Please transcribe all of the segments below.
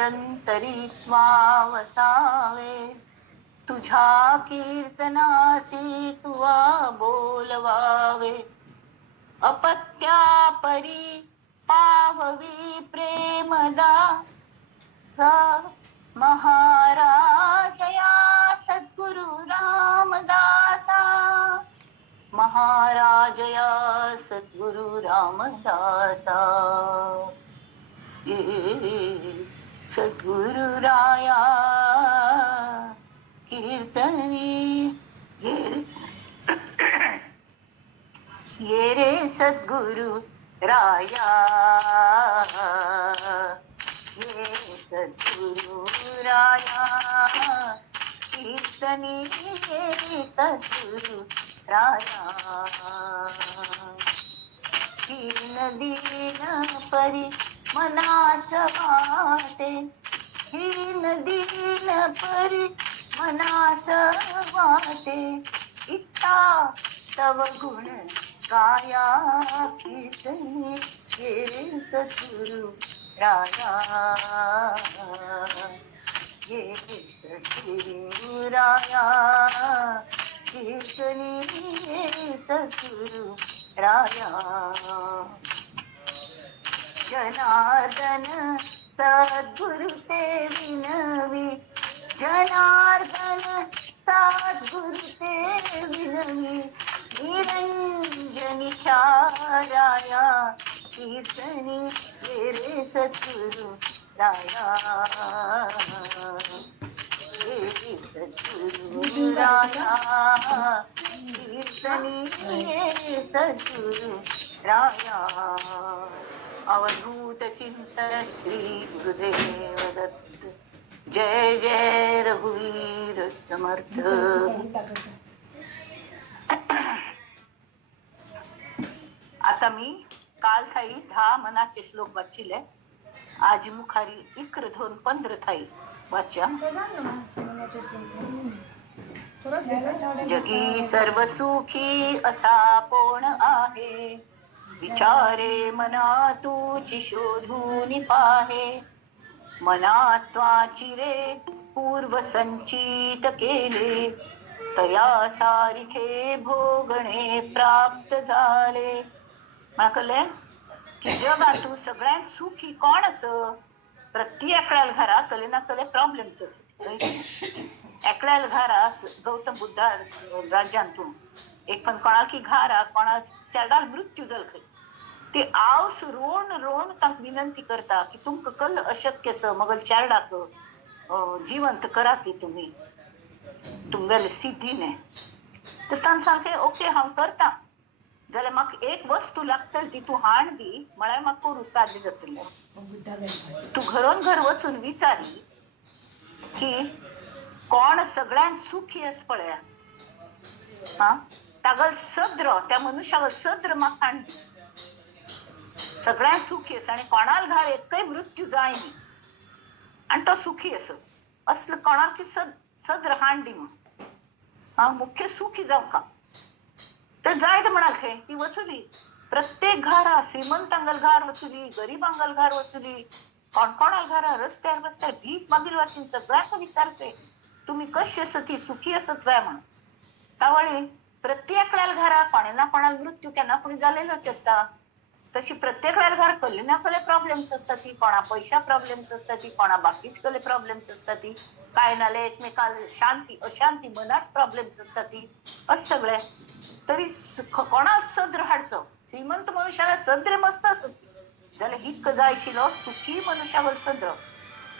अंतरी त्वा वसावे, तुझ्या कीर्तनासी तुवा बोलवावे. अपत्या परी पाववी प्रेमदा सा, महाराजया सद्गुरु रामदासा. महाराजया सद्गुरु रामदासा. ये सद्गुरु राया कीर्तनी, ये रे सद्गुरु राया, ये सद्गुरु राया कीर्तनी, ये सद्गुरु राया. दीन दीन परी मनात वाटे, दीन दीन परी मनात वाटे. इत्ता तव गुण गाया कीर्तनी, ये सद्गुरु राया, ये सद्गुरु राया कीर्तनी, ये सद्गुरु राया. जनार्दन सद्गुरु ते विनवी, जनार्दन सद्गुरु ते विनवी. निरंजनी राया कीर्तनी, ये रे सद्गुरु राया, ये सद्गुरु राया कीर्तनी, ये सद्गुरु राया. अवधूत चिंतन श्री गुरुदेव दत्त. जय जय रघुवीर समर्थ. आता मी काल थाई 10 मनाचे श्लोक वाचिले. आज मुखारी इक्र धोन 15 थाई वाच्या. जगी सर्व सुखी असा कोण आहे, विचारे मना तुची शोधून पाहे. मनात त्वाची रे पूर्व संचित केले, तया सारिखे भोगणे प्राप्त झाले. मला कळले की जगातू सगळ्यात सुखी कोण अस. प्रत्येकाला घरा कले ना कले प्रॉब्लेम्स असत. एकल्याला घरा गौतम बुद्धा राज्यांतून एक पण कोणा की घरा कोणा चेडाल मृत्यू जल खंय. ते आवस रोण रोण तांक विनंती करता की तुमक कल अशक्य स मगल चेडाक जिवंत करा ती तुम्ही तुमगेले सिद्धीने. तर तान सांगते ओके हांव करता, जाल्यार म्हाका एक वस्तू लागतली ती तू हाण दी, म्हळ्यार म्हाका करूं साध्य जातलें. तू घरोन घर वचून विचारी की कोण सगळ्यात सुखी अस पळया. हा तागल सद्र त्या मनुष्यागल सद्र म्हाका हाण दी. सगळ्यात सुखी अस आणि कोणाल घाल एकय मृत्यू जायनी आणि तो सुखी अस असलं कोणाल की सद्र हाण दी म्हणून. हा मुख्य सुखी जाऊ का तर जायत म्हणाल खंय. ती वचुली प्रत्येक घरा श्रीमंतांगल घार वचुली, गरीबांगल घार वचुली, कोणकोणाल घरा रस्त्यार रस्त्यार भीक मागील वाटून सगळ्यांक विचारते तुम्ही कशी असत ती सुखी असत वय म्हणून. त्यावेळी प्रत्येकाला घरा कोणे ना कोणाला मृत्यू केन्ना कोणी जालेलोच असता. तशी प्रत्येकाला घर कले ना कले प्रॉब्लेम्स असतात. ती कोणा पैशा प्रॉब्लेम्स असतात, ती कोणा बाकीच कले प्रॉब्लेम्स असतात. ती काय नाले एकमेकाला शांती अशांती मनात प्रॉब्लेम्स असतात. ती असं सगळे तरी कोणाला सद्र हाडचो. श्रीमंत मनुष्याला सद्र मस्त असत जाल्यार हिक्क जाय आशिल्लो सुखी मनशावर सद्र.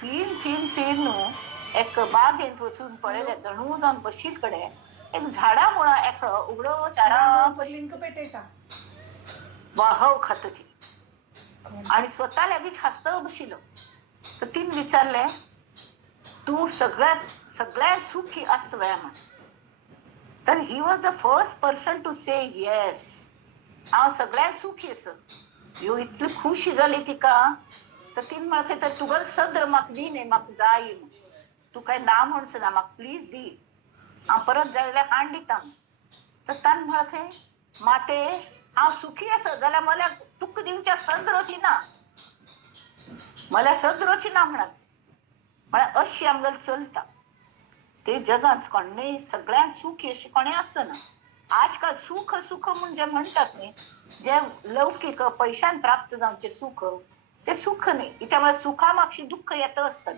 फिन फिन फिर न्हू एक बागेंत वचून पळयले दणू जावन बशील कडेन एक झाडा मुळा एकलो उगडो चारा वाहव खातची आणि स्वतः लगेच हसत बशिलो. तर तीन विचारले तू सगळ्यात सुखी असव्या म्हण. तर he was the first person to say yes हांव सगळ्यात सुखी अस. ह्यो इतली खुशी जाली तिका. तर तीन म्हणते तर तुगल सद्र म्हाका दी न्ही, म्हाका जाय. तू काय ना म्हणच ना, म्हाका प्लीज दी, हांव परत जाय जाल्यार हाण दिता. तर तान म्हणले माते हांव सुखी असत जाल्यार मला तुका दिवच्या सद्रोची ना, मला सद्रोची ना म्हणाल. म्हळ्यार अशी आमगेर चलता ते जगांच कोणे सगळ्यांत सुखी अशें कोणें आसना. आजकाल सुख सुख म्हणजे म्हणटात न्ही, जे लौकिक पैशान प्राप्त जावचे सुख ते सुख न्ही. त्यामुळे सुखा मागची दुःख येत असतात.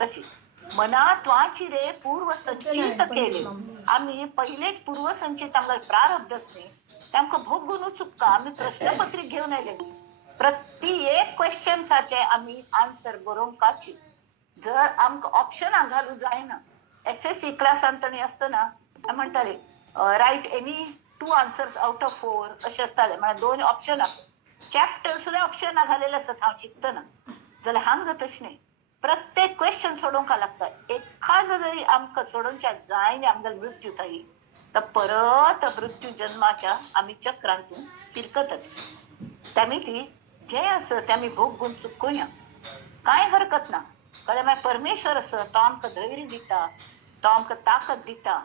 तशी मनात वाची रे पूर्व संचित केले. आम्ही पहिलेच पूर्वसंचित आमकां प्रारब्धच न्ही, ते आमकां भोगून चुकता. आम्ही प्रश्नपत्रिक घेवन आयले, प्रत्येक क्वेश्चन्साचे आम्ही आन्सर बरोवंक काची. जर आमकां ऑप्शनां घालूं जायना, SSC क्लासान तणी आसतना म्हणटाले write any 2 answers out of 4 अशें आसतालें. म्हळ्यार 2 ऑप्शन चॅप्टर सुद्दां ऑप्शनां घालेले आसत हांव शिकतना. जाल्यार हांगा तशें न्ही, प्रत्येक क्वेश्चन सोडोवंक लागता. एखादो जरी आमकां सोडोवच्या जायना आमगेलो मृत्यू जायी तर परत मृत्यू जन्माच्या आम्ही चक्रांतून फिरकतात. त्यामुळे ती जे असं ते आम्ही भोगून चुकूया काय हरकत ना. कारण परमेश्वर असं तो आमकां धैर्य दिता, तो आमकां ताकद दिता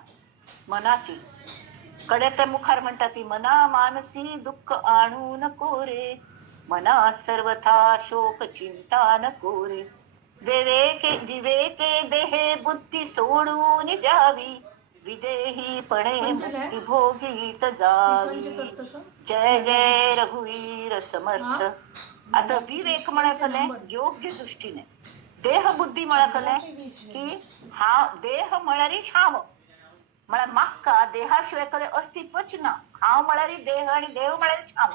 मनाची. कडे ते मुखार म्हणटा ती मना मानसी दुःख आणू नको रे, मना सर्वथा शोक चिंता नको रे, विवेके देहे बुद्धी सोडून द्यावी, विदेहीपणे मुक्ती भोगीत जावी. जय जय रघुवीर समर्थ. आता विवेक म्हळ्याकले योग्य दृष्टीने, देह बुद्धी म्हळ्याकले की हा देह म्हळ्यारीच हांव. म्हळ्यार म्हाका देहाशिवाय कले अस्तित्वच ना. हांव म्हळ्यार देह आणि देह म्हळ्यारीच हांव.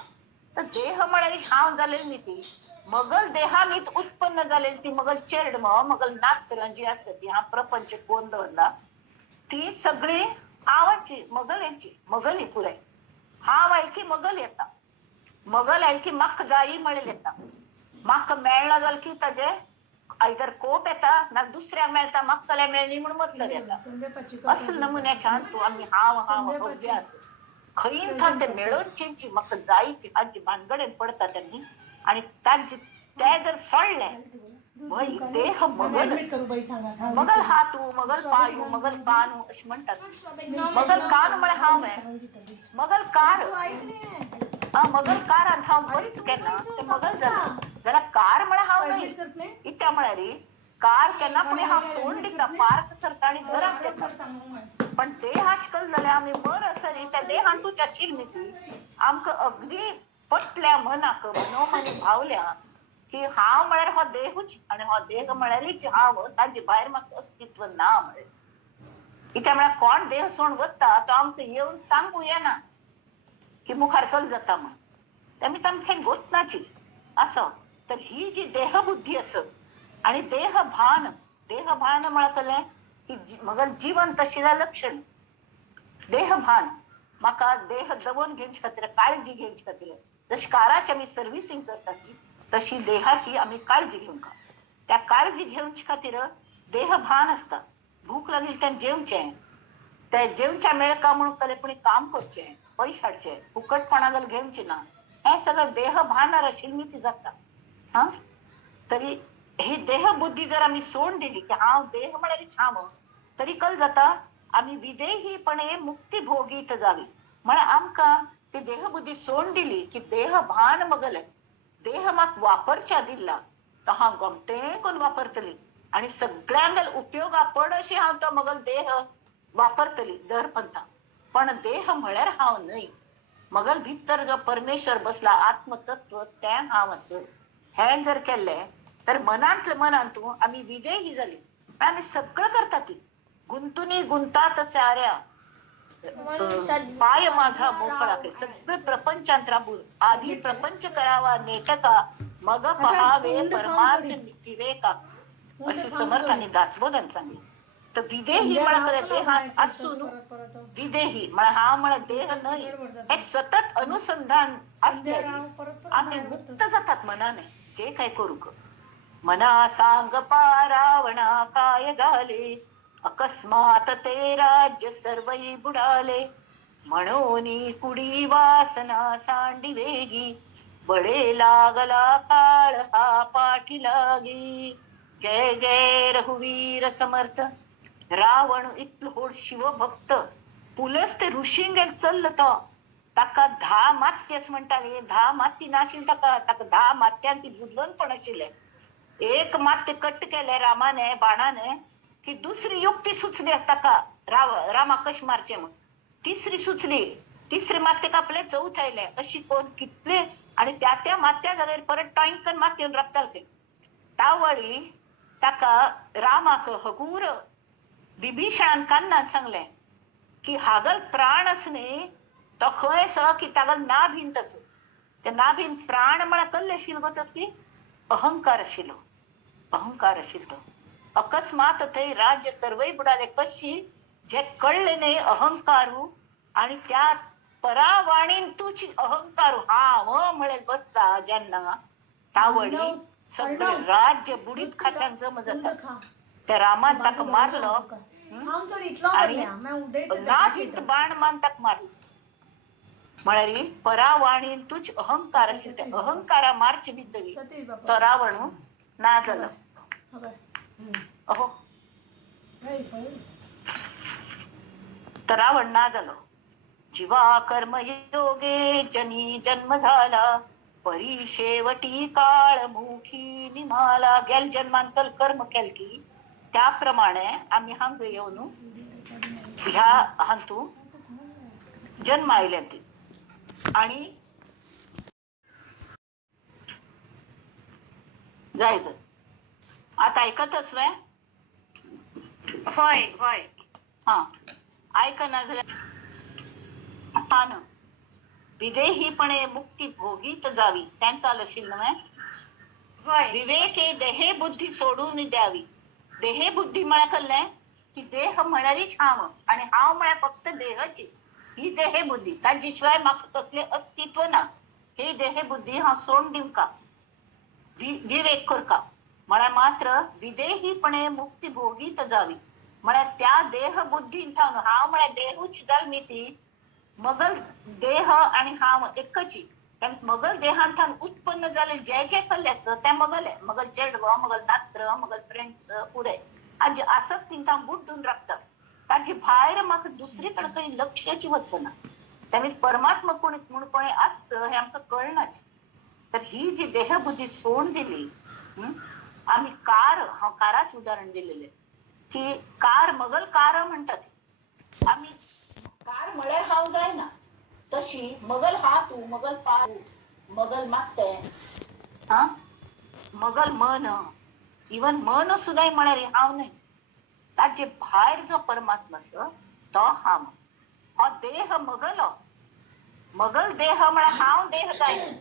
तर देह म्हळ्यारीच हांव जालेली न्ही ती, मगल देहानीत उत्पन्न झालेली ती मगल चेडम मगल नात्र जी आसत ती हा प्रपंच कोण दवरला ती सगळी आवाची मगल यांची मगल ही पुराय. हांव आयल की मगल येता, मगल आयल की म्हाका जायी म्हळेल येता. म्हाका मेळना जालें की ताजे आयदर कोप येता ना दुसऱ्याक मेळटा म्हाका जाल्यार मेळ्ळी म्हणून मत्सर येता. असले नमुन्याच्यान तूं आमी हांव हांव अभ्यास खंय थान ते मेळोवचेंची म्हाका जायची हाची भानगडेन पडता त्यांनी. आणि तांचे ते जर सोडले देह मगल मगल हातू मगल पायू मगल कानू अशें म्हणटात. मगल कान म्हळ्यार हांव मगल कार मगल कारांत हांव बसता केन्ना ते मगल जालें. जाल्यार कार म्हळ्यार हांव न्हय. इत्या म्हळ्यार कार केन्ना फुडें हांव सोडून दिता, पार्क करता आनी घरांत येता. पण देह आजकाल जाल्यार आमी बरो सरी त्या देहांतूच आशिल्ली न्ही ती. आमकां अगदी पटल्या मनाक मनोमनी भावल्या की हांव म्हळ्यार हो देहूच आनी हो देह म्हळ्यारीच हांव, ताजे भायर म्हाका अस्तित्व ना म्हळें. कित्याक म्हळ्यार कोण देह सोडून वता तो आमकां येवन सांगू येना की मुखार कल जाता म्हण. त्यामुळे तांकां गोतनाची असो. तर ही जी देहबुद्धी असत आणि देहभान म्हळ्यार की मगल जिवंत आशिल्लें लक्षण. देहभान म्हाका देह दवरून घेवचे खातीर काळजी घेवचे खातीर जशी काराची आमी सर्विसींग करता तशी देहाची आमी काळजी घेवंक. त्या काळजी घेवचे खातीर देहभान आसता. भूक लागली तेन्ना जेवचें, ते जेवच्या मेळका म्हणून कलेपणी काम करचें, पयशे हाडचे, फुकटपणा जाल्यार घेवचे ना. हें सगळं देहभानार आशिल्ली ती जाता. हा तरी ही देहबुद्धी जर आमी सोडून दिली की हांव देह म्हळ्यारीच हांव तरी कल जाता आम्ही विदेहीपणे मुक्ती भोगीत जावी. म्हळ्यार आमकां ती देहबुद्धी सोडून दिली की देह भान मगल देह म्हाका वापरच्या दिला तो हांव गोमटे करून वापरतली आणि सगळ्यांक उपयोगा पड अशी हांव तो मगल देह वापरतली दर पंथा. पण देह म्हळ्यार हांव न्हय. मगल भितर जो परमेश्वर बसला आत्मतत्व ते हांव असो. हें जर केलें तर मनांतल्या मनांतू आमी विदेही जाली. आमी सगळं करता ती गुंतुनी गुंतात साऱ्या पाय माझा मोकळा सगळे प्रपंचांत राबून आधी प्रपंच करावा नेटका मग पहावे परमार्थ विवेका अशी समर्थांनी दासबोधान सांगली. तर विदेही म्हळ्यार देहात असून विदेही म्हळ्यार हा म्हळ्यार देह नाही हे सतत अनुसंधान असले आम्ही मुक्त जातात मनाने. जे काय करू मना सांग पारावणा काय झाले अकस्मात ते राज्य सर्वई बुडाले म्हणून कुडी वासना सांडी वेगी बळे लागला काळ हा पाठी लागी. जय जय रघुवीर समर्थ. रावण इतल होड शिवभक्त पुलस ते ऋषींगेल चल्ल तो ताका 10 मात्यस म्हणटाले 10 माती नाशिल ताका 10 मात्यांती बुदवन पण आशिल्ले. एक माते कट केले रामाने बाणाने की दुसरी युक्ती सुचली ताका रामा कश मारचे मग तिसरी सुचली तिसरी माते कापले चौथायले अशी कोण कितले आणि त्या मात्या जागेर परत टॉईंकन मातयेवन रक्ताल ते तावळी ताका रामाक हगूर विभीषणान कान्नान सांगले की हागल प्राण असणे तो खंय असो की तागल नाभींत असो त्या नाभीन प्राण म्हळ्यार कसले आशिल्लो गो तसली अहंकार आशिल्लो अहंकार आशिल्लो अकस्मात थंय राज्य सर्वय बुडाले कशी जे कळले नाही अहंकारू आणि त्या परावाणीन तुची अहंकारू हा म्हळेल बसता जेन्ना तावळी सगळे राज्य बुडीत खात्यान जम जाता त्या रामान ताका मारलो आणि नाभींत बाण मान ताका मारलो म्हळ्यार परावाणीन तुच अहंकार आशिल्लो त्या अहंकारा मारचे भितरी तो रावण ना जालो अहो तर रावण ना जालो जीवा कर्मयोगे जनी जन्म झाला परी शेवटी काळ मुखी निमाला गेल जन्मांतल कर्म केल की त्याप्रमाणे आम्ही हांग येऊन ह्या हांतू जन्म आयले ती आणि जायचं आता ऐकतच वे होय होय हा ऐक ना झाल्या विदेहीपणे मुक्ती भोगीत जावी त्यांचा लशील नव्हे होय विवेके देहे बुद्धी सोडून द्यावी देहे बुद्धी म्हळ्या कल्ले की देह म्हणारीच हाव आणि हाव म्हळ्या फक्त देहची ही देहे बुद्धी ताजी शिवाय म्हाका कसले अस्तित्व ना ही देहे बुद्धी हा सोड दिव का विवेक करका म्हळ्यार मात्र विदेहीपणे मुक्ती भोगीत जावी म्हळ्यार त्या देह बुद्धीन हाव म्हळ्यार देहूची जालमी ती मगल देह आणि हाव एकची मगल देहांतन उत्पन्न झाले जे जे कल्ले असत ते मगल आहे मगल चेडव मगल नात्र मगल फ्रेंड्स पुरे आज आसक्त तिंता बुड्डून राखतात ताजी भायर म्हाका दुसरीकडे काही लक्षाची वचना त्यामुळे परमात्मा कोणी म्हणून आसच हे आमकां कळनाच तर ही जी देहबुद्धी सोडून दिली आम्ही हांव काराच उदाहरण दिलेले की कार मगल कार म्हणतात आम्ही कार म्हळ्यार हांव जायना तशी मगल हा तू मगल पारू मगल मागते हा मगल मन इवन मन सुद्धा म्हळ्यार हांव नाही ताजे भायर जो परमात्मा आसा तो हांव हो देह मगल मगल देह म्हळ्यार हांव देह जायना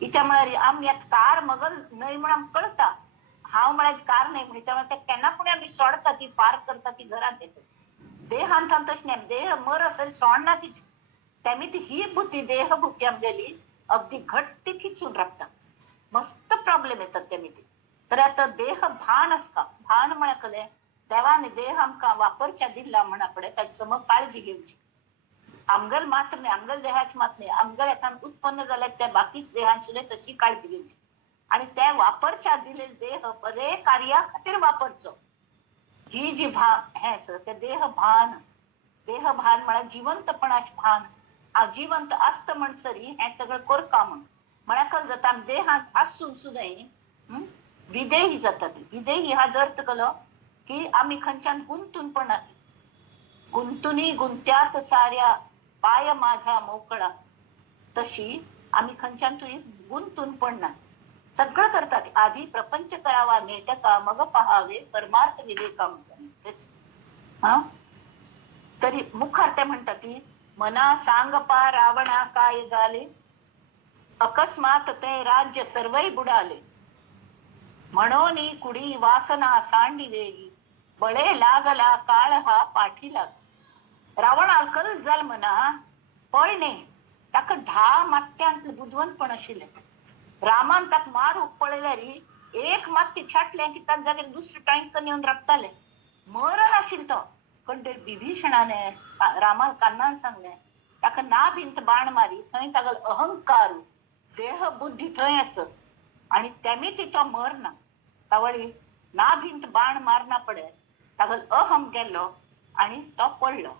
इथे म्हळ्यार आमी आतां कार मगल न्हय म्हण आमकां कळटा हांव म्हळ्यार कार न्हय म्हण त्यामुळे ते केन्ना फुडें आमी सोडता ती पार्क करता ती घरांत येता देहांत तशें न्ही देह मर सर सोडना ती त्यामुळे ती ही बुद्धी देह बुद्धी आमगेली अगदी घट्ट खिचून राखता मस्त प्रॉब्लेम येतात त्यामुळे तर आता देह भान आसता भान म्हळ्यार कले देवाने देह आमकां वापरच्या दिला म्हणा पडे ताची समज काळजी घेवची आमगल मात्र नाही आमगल देहाची मात नाही आमगल येथान उत्पन्न झाले त्या बाकीच देहांची तशी काळजी घेवची आणि त्या वापरच्या दिले देह बरे कार्या खातीर वापरचो ही जी हे आसा ते देह भान म्हळ्यार जिवंतपणाचे भान हांव जिवंत आसता म्हणसरी हे सगळं करता म्हळ्यार जाता देहांत आसून सुद्दां विदेही जाता ती विदेही हाजो अर्थ केलो की आमी खंयच्यान गुंतून पडनात गुंतुनी गुंत्यात साऱ्या पाय माझा मोकळा तशी आम्ही खंयच्यान तुई गुंतून पडना सगळं करतात आधी प्रपंच करावा नेटका मग पहावे परमार्थ विवेका हा तरी मुखार ते म्हणतात की मना सांग पा रावणा काय झाले अकस्मात ते राज्य सर्वई बुडाले म्हणून कुडी वासना सांडी वेगी बळे लागला काळ हा पाठी लाग रावण अल्कल जाल म्हणा पळणे ताका 10 मात्यांत बुधवंतपण आशिल्ले रामान ताका मारूक पळयल्यारी एक मात्ती छाटले की ताका जाग्यार दुसरे टँकन येवन रक्ताले मरण आशिल्लो तो पण विभीषणाने रामान कान्नान सांगले ताका ना भिंत बाण मारी थंय तागल अहंकार देह बुद्धी थंय आसत आणि त्यामी तो मरना तावळी ना भिंत बाण मारना पडे तागल अहम गेलो आणि तो पडलो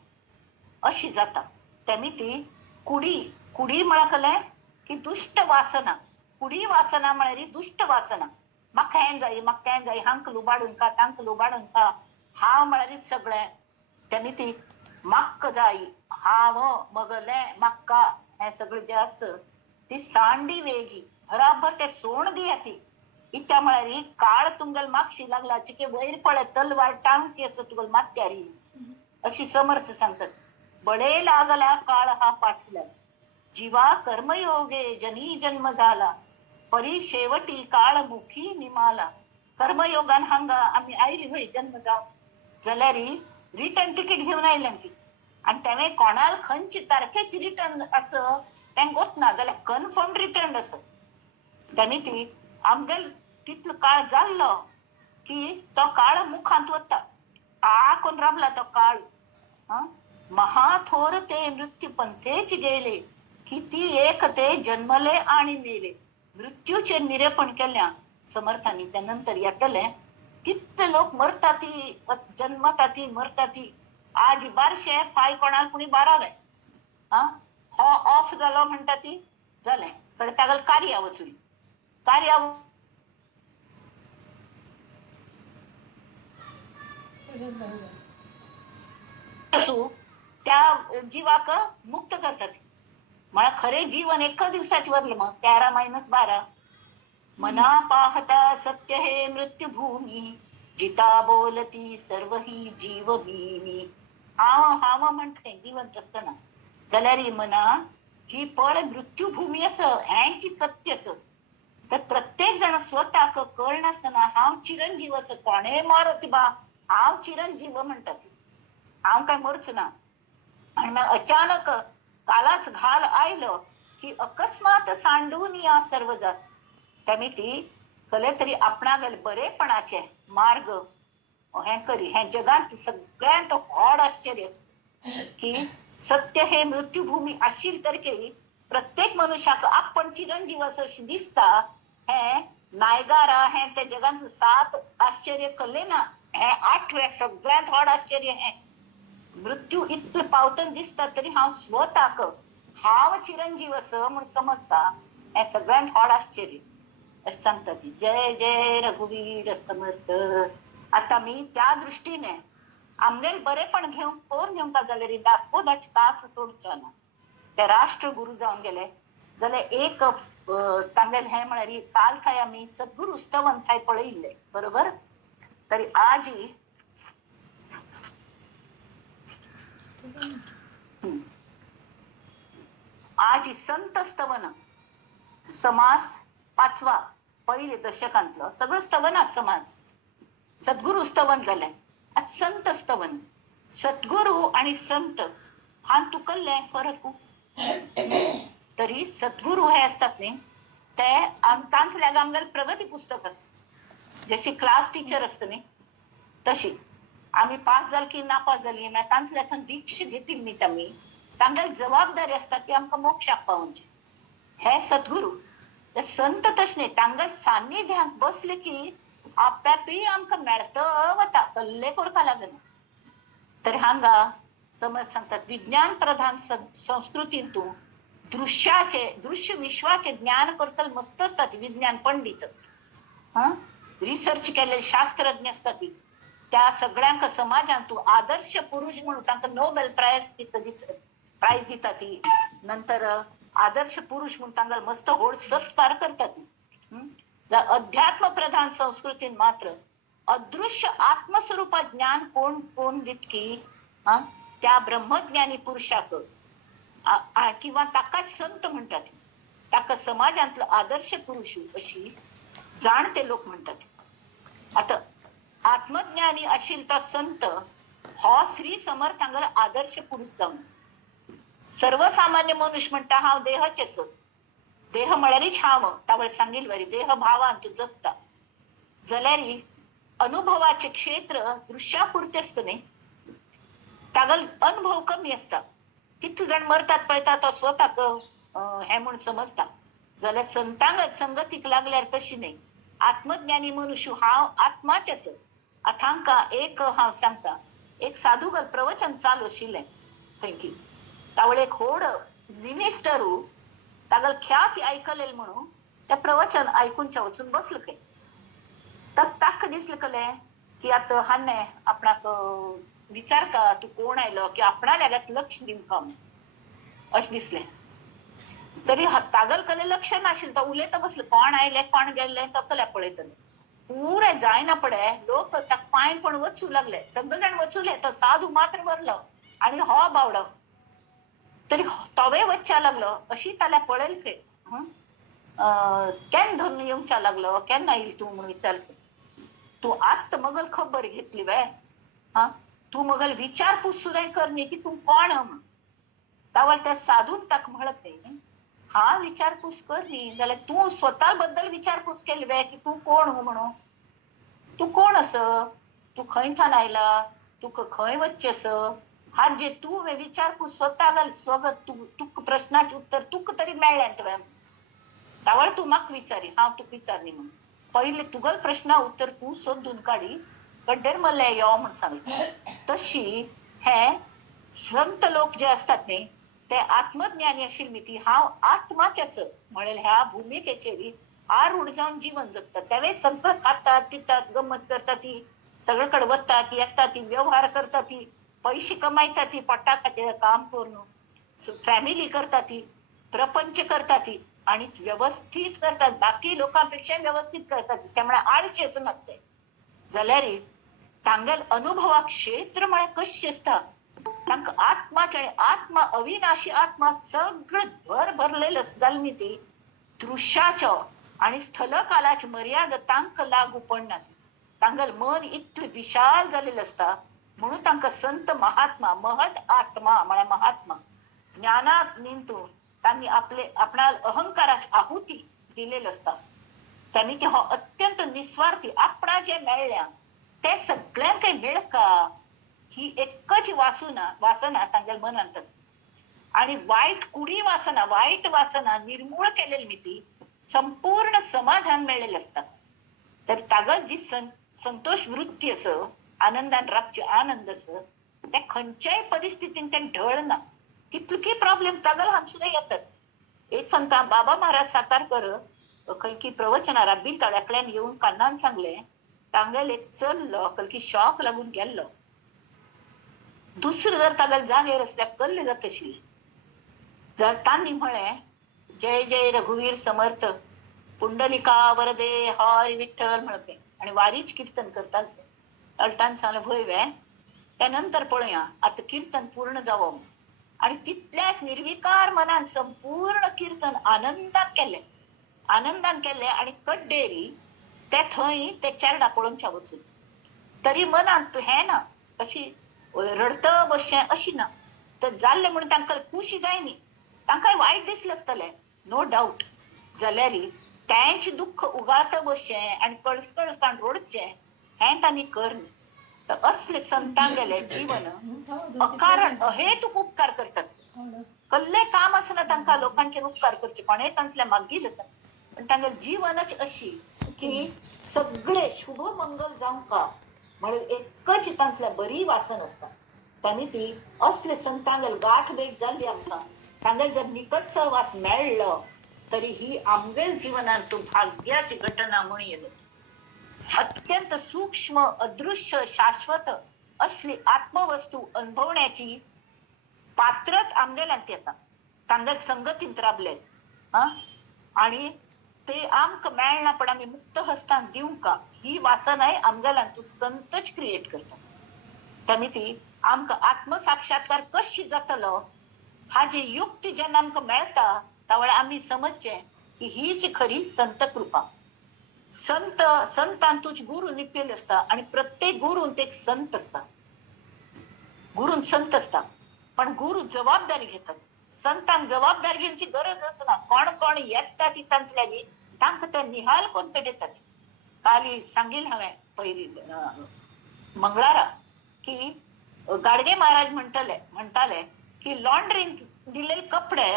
अशी जाता त्यामी ती कुडी म्हळ्यार कले की दुष्ट वासना कुडी वासना म्हळ्यार दुष्ट वासना म्हाका हें जाय म्हाका तें जाय, हांक लुबाडून खा तांक लुबाडून खा, हांव म्हळ्यारच सगळें. त्यांनी ती म्हाका जाय, हांव मगलें म्हाका, हें सगळें जें आसा ती सांडी वेगी बराबर ते सोण दिया ती. इत्या म्हळ्यार ही काळ तुमगेल मागशी लागला चिके वयर पळय तलवार टांगती असं तुगेल मात्यारी, अशी समर्थ सांगतात. बळे लागला काळ हा पाठीला, जीवा कर्मयोगे जनी जन्म झाला, परी शेवटी काळ मुखी निमाला. कर्मयोगान हांगा आम्ही आयली होय जन्म जावन, जाल्यार रिटर्न तिकीट घेऊन आयलें ती. आणि त्यावेळी कोणाला खंयची तारखेची रिटर्न असं तें गोतना, जाल्यार कन्फर्म रिटर्न असं. त्यांनी ती आमगेल तितलो काळ जाल्लो की तो काळ मुखांत वता, कोण राबला तो काळ. महाथोर ते मृत्यू पंथेच गेले, किती एक ते जन्मले आणि मेले. मृत्यूचे निरेपण केल्या समर्थांनी. त्यानंतर येतले कितले लोक मरताती, जन्मताती मरताती. आज बारशे फाय कोणाला कुणी बारावे, हो ऑफ जालो म्हणटा ती जालें, कडे तागेल कार्या वचून कार्या त्या जीवाक मुक्त करतात. मला खरे जीवन एका दिवसाच वरलं मग 13-12. मना पाहता सत्य हे मृत्यूभूमी, जिता बोलती सर्व ही जीव भीमी. हाव म्हणते जिवंत असताना, जाल्यार मना ही पळ मृत्यूभूमी असं ह्यांची सत्य असं. तर प्रत्येक जण स्वतःक कळ नासतना हांव चिरंजीव असं कोणे मारत बा, हांव चिरंजीव म्हणतात. हांव काय मरच ना. आणि मग अचानक कालाच घाल आयलो की अकस्मात सांडून या सर्व जात. त्याने ती कले तरी आपणागेल बरेपणाचे मार्ग हें करी. हें जगांत सगळ्यांत व्हड आश्चर्य की सत्य हे मृत्यूभूमी आशिल तरीके प्रत्येक मनुष्याक आपण चिरंजीव असं दिसता. हे नायगारा हे त्या जगांत 7 आश्चर्य कल्ले ना, हे 8वें सगळ्यांत व्हड आश्चर्य हे मृत्यू इतकं पावतन दिसता तरी हांव स्वताक हांव चिरंजीव असं म्हण समजता. हे सगळ्यांत व्हड आश्चर्य असं सांगता ती. जय जय रघुवीर समर्थ. आता मी त्या दृष्टीने आमगेल बरेपण घेऊन कोण घेऊन का जाल्यार दासबोधाची कास सोडच्या ना. ते राष्ट्र गुरु जावन गेले जाल्यार एक तांगेल हें म्हळ्यार काल थाय आमी सद्गुरू स्तवन थाय पळयल्ले बरोबर. तरी आज संत स्तवन समास 5वा पहिले दशकांतलो सगळं स्तवना समाज. सद्गुरू स्तवन जालें, आज संत स्तवन. सद्गुरू आणि संत हां तुकल्ले फरक. तरी सद्गुरू हे असतात न्ही ते तांचल्याक आमगेलें प्रगती पुस्तक असतं. जशी क्लास टीचर असतं न्ही तशी आम्ही पास जाल की नापास जाली मागीर तांचल्या थंय दीक्षा घेतली न्ही आमी, तांगेली जबाबदारी असता की आमकां मोक्षाक पावोवचें. हे सद्गुरू. ते संत तशें न्ही, तांगेल सान्निध्यांत बसले की आप्यापी आमकां मेळत वता, कल्ले करपा लागना. तर हांगा समज सांगतात विज्ञान प्रधान संस्कृतींतून दृश्य विश्वाचे ज्ञान करतल मस्त असतात विज्ञान पंडित. रिसर्च केलेले शास्त्रज्ञ असतात त्या सगळ्यांक समाजांत तू आदर्श पुरुष म्हणून तांकां नोबेल प्राइज दितात. नंतर आदर्श पुरुष म्हणून तांकां मस्त व्हड सत्कार करतात. अध्यात्म प्रधान संस्कृतीन मात्र अदृश्य आत्मस्वरूपात ज्ञान कोण दित की त्या ब्रह्मज्ञानी पुरुषाक किंवा ताकाच संत म्हणतात. ताका समाजांतलो आदर्श पुरुष अशी जाणते लोक म्हणतात. आता आत्मज्ञानी आशिल तो संत हो श्री समर्थांगेलो आदर्श पुरुष जावन. सर्वसामान्य मनुष्य म्हणटा हांव देहाचे सो, देह म्हळ्यारच हांव तावळ सांगिल वरी देह भावान तूं जगता. जाल्यार अनुभवाचे क्षेत्र दृश्यापुरते असत न्ही, तागेल अनुभव कमी असता. कितले जाण मरतात पळयता तो स्वताक हे म्हूण समजता. जाल्यार संतांक संगतीक लागल्यार तशी न्ही. आत्मज्ञानी मनुष्य हांव आत्माचे आसा. आतां हांकां एक हांव सांगता, एक साधूगल प्रवचन चालू आशिल्लें थंय. तावळ एक व्हड मिनिस्टरू तागेल ख्याती आयकलेली म्हणून तें प्रवचन आयकूनच्या वचून बसलो खंय. ताक दिसलं कले की आता हान्ने आपणाक विचार का तू कोण आयलो की आपणा लागात लक्ष दिवका अशें दिसलें. तरी तागल कले लक्ष नाशिल्लें, तो उलयता बसलो कोण आयले कोण गेल्ले तकल्या पळयतले. पुरे जायना पडे लोक ताका पांय पण वचू लागले, सगळे जाण वचूले, तो साधू मात्र भरलो आणि हो बावडो तरी तोवे वचच्या लागलो. अशी ताल्या पळयल ते केन्ना धरून येवच्या लागलो, केन्ना येईल तू म्हणून विचार. तू आत्त मगल खबर घेतली वे, हा तू मगल विचारपूस सुद्धा करनी की तू कोण म्हणून. तावळ त्या साधून ताक म्हणत नाही हा विचारपूस करनी जाल्यार तू स्वता बद्दल विचारपूस केली वे की तू कोण हो म्हणून. तू कोण अस, तू खंयच्यान आयला, तुका खंय वच्चेस, हा जे तू विचारपूस स्वता घाल स्वगत तुक प्रश्नाचे उत्तर तुक तरी मेळ्ळें तुवें. तावळ तू म्हाका विचारी हांव तुका विचारनी म्हणून. पहिले तुगल प्रश्ना उत्तर तू सोदून काडी गड्डेर मल्ले यो म्हणून सांगले. तशी हे संत लोक जे असतात न्ही ते आत्मज्ञानी आशिल्ली ती हांव आत्माच आस म्हणेल ह्या भुमिकेचेर आरूढ जावन जीवन जगतात. त्यावेळी सगळं खातात पितात गंमत करतात, ती सगळीकडे वतात येतात, ती व्यवहार करतात, ती पैसे कमायतात, ती पोटा खातीर काम करून फॅमिली करतात, ती प्रपंच करतात, ती आणि व्यवस्थित करतात, बाकी लोकांपेक्षा व्यवस्थित करतात. त्यामुळे आळशी असं नसते जाल्यार तांगेल अनुभवा क्षेत्र म्हळ्यार कशें आसता. तांकां आत्माचे आत्मा अविनाशी आत्मा सगळं भर भरलेलं जाल्ली ती दृश्याच्यो आणि स्थलकालाची मर्यादा तांकां लागू पडनात. तांगेल मन इतलें विशाल जालेलें असता म्हणून तांकां संत महात्मा महत आत्मा म्हळ्यार महात्मा ज्ञानाक निंतून तांणी आपले आपणा अहंकाराची आहुती दिलेली असता. त्यांनी की हो अत्यंत निस्वार्थी आपणा जे मेळ्ळ्या ते सगळ्यांक मेळका ही एकच वासना तांगेल मनांत असता. आणि वाईट कुडी वासना वाईट वासना निर्मूळ केलेली मिती संपूर्ण समाधान मेळलेले असता. तर तागल जी संतोष वृत्ती अस आनंदान राबचे आनंद अस त्या खंयच्याय परिस्थितीन ते ढळना. कितकी प्रॉब्लेम तागल हांगा सुद्धा येतात. एक सांगता बाबा महाराज सातारकर खंय की प्रवचना राबील तळ्याकल्यान येऊन कान्नान सांगले तांगेल एक चल्लो की शॉक लागून गेल्लो. दुसरं जर तागेल जागेर असल्यार कल्ले जात आशिल्ले. जर तांणी म्हळें जय जय रघुवीर समर्थ पुंडलिका वरदे हरी विठ्ठल म्हणते आणि वारीच कीर्तन करतात. तळटान सांगले भय वे त्यानंतर पळया आता कीर्तन पूर्ण जावं. आणि तितल्याच निर्विकार मनान संपूर्ण कीर्तन आनंदान केले आणि कड्डेरी ते थंय ते चेरडा पळोवच्या वचून. तरी मनान हे ना अशी रडत बसचें अशी ना. तर जाल्ले म्हणून तांकां खुशी जायनी, तांकां वायट दिसलें आसतलें नो डाऊट. जाल्यार त्यांचे दुःख उगाळत बसचें आणि कळसकळसान रडचें हें तांणी करनी. तर असले संतांगेले जीवन अकारण अहेतूक उपकार करतात. कसले काम असना तांकां लोकांचेर उपकार करचे कोणेय तांतल्या मागीलच. पण तांगे जीवनच अशी की सगळे शुभ मंगल जावंका म्हणून एकच तांतल्या बरी वासन असता. तांणी ती असले संतांगेल गाठ भेट जाल्ली आमकां तांगेल जर निकट सहवास मेळ्ळो तरी ही आमगेल जीवनांत भाग्याची घटना म्हणून येलो. अत्यंत सूक्ष्म अदृश्य शाश्वत असली आत्मवस्तू अनुभवण्याची पात्रत आमगेल्यांत येता. तांगेल संगतींत राबले आणि ते आमक मेळना पण आम्ही मुक्त हस्तान दिवंका ही वासनाय आमगेल्यांत संतच क्रिएट करता. त्यानी ती आमकां आत्मसाक्षात्कार कशी जातलो हाजी युक्ती जेन्ना आमकां मेळटा त्यावेळी आम्ही समजचे की हीच खरी संत कृपा. संतांतूच गुरु निपेल असता आणि प्रत्येक गुरूंत एक संत असता. गुरून संत असता पण गुरु जबाबदारी घेतात. संतांक जबाबदारी घेवची गरज असना. कोण कोण येता ती तांतल्याली तांकां ते निहाल कोण पेटयतात. काली सांगील हांवें पयली मंगळारा की गाडगे महाराज म्हणटाले की लॉन्ड्रींग दिलेले कपडे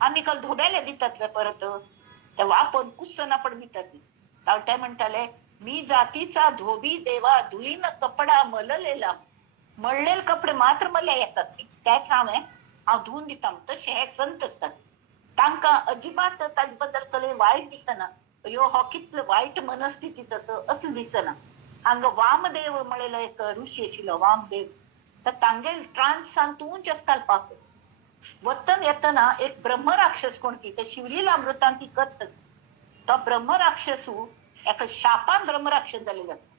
आम्ही काल धोब्याले दितात परत ते वापरून कुसना पण दितात. ते म्हणटाले मी जातीचा धोबी देवा धुईन कपडा मललेला. मळलेले कपडे मात्र मल्या येतात त्याच हांव धुवून दिता. तसे हे संत असतात. तांकां अजिबात ताजे बद्दल कले वायट दिसना. यो हो कितलं वाईट मनस्थितीच असं दिसना. हांगा वामदेव म्हणलेलो एक ऋषी आशिल्लो वामदेव. तर तांगेल ट्रान्सान तूंच घालपाक वतन येतना एक ब्रह्म राक्षस कोण की ते शिवलीला अमृतान ती करत. तो ब्रह्म राक्षसू एका शापान ब्रह्म राक्षस जालेलो आसता.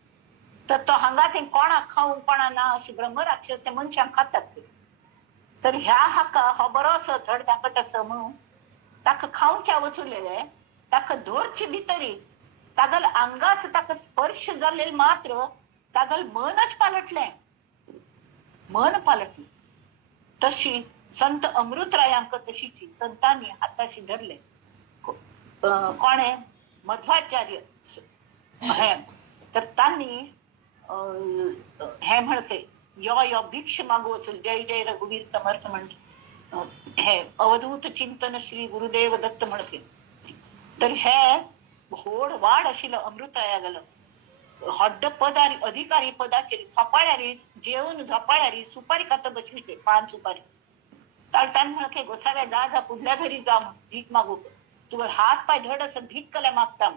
तर तो हांगा ते कोणाक खावंक कोणा ना अशी ब्रह्म राक्षस त्या मनशांक खातात ते. तर ह्या हाका हो बरोसो धड धाकट असो म्हणून ताका खावच्या वचुलेले ताका धरचे भितरी तागल अंगाच ताका स्पर्श जालेल मात्र तागल मनच पालटले. मन पालटले. तशी संत अमृतरायांक तशी संतांनी हाताशी धरले. कोणे मध्वाचार्य तर तांनी हे म्हणते यो यो भिक्ष मागू वचून जय जय रघुवीर समर्थ म्हणते हे अवधूत चिंतन श्री गुरुदेव दत्त म्हणते. तर हे व्हड वाड आशिल्लो अमृतराया हड्ड पदारी अधिकारी पदाचेर झोपाळ्यारी जेवून झोपाळ्यारी सुपारी खात बसली ते पान सुपारी. ताण म्हणके गोसाव्या जा जा पुढल्या घरी जा भीक मागू तुला हात पाय धड असं भीक कल्या मागता.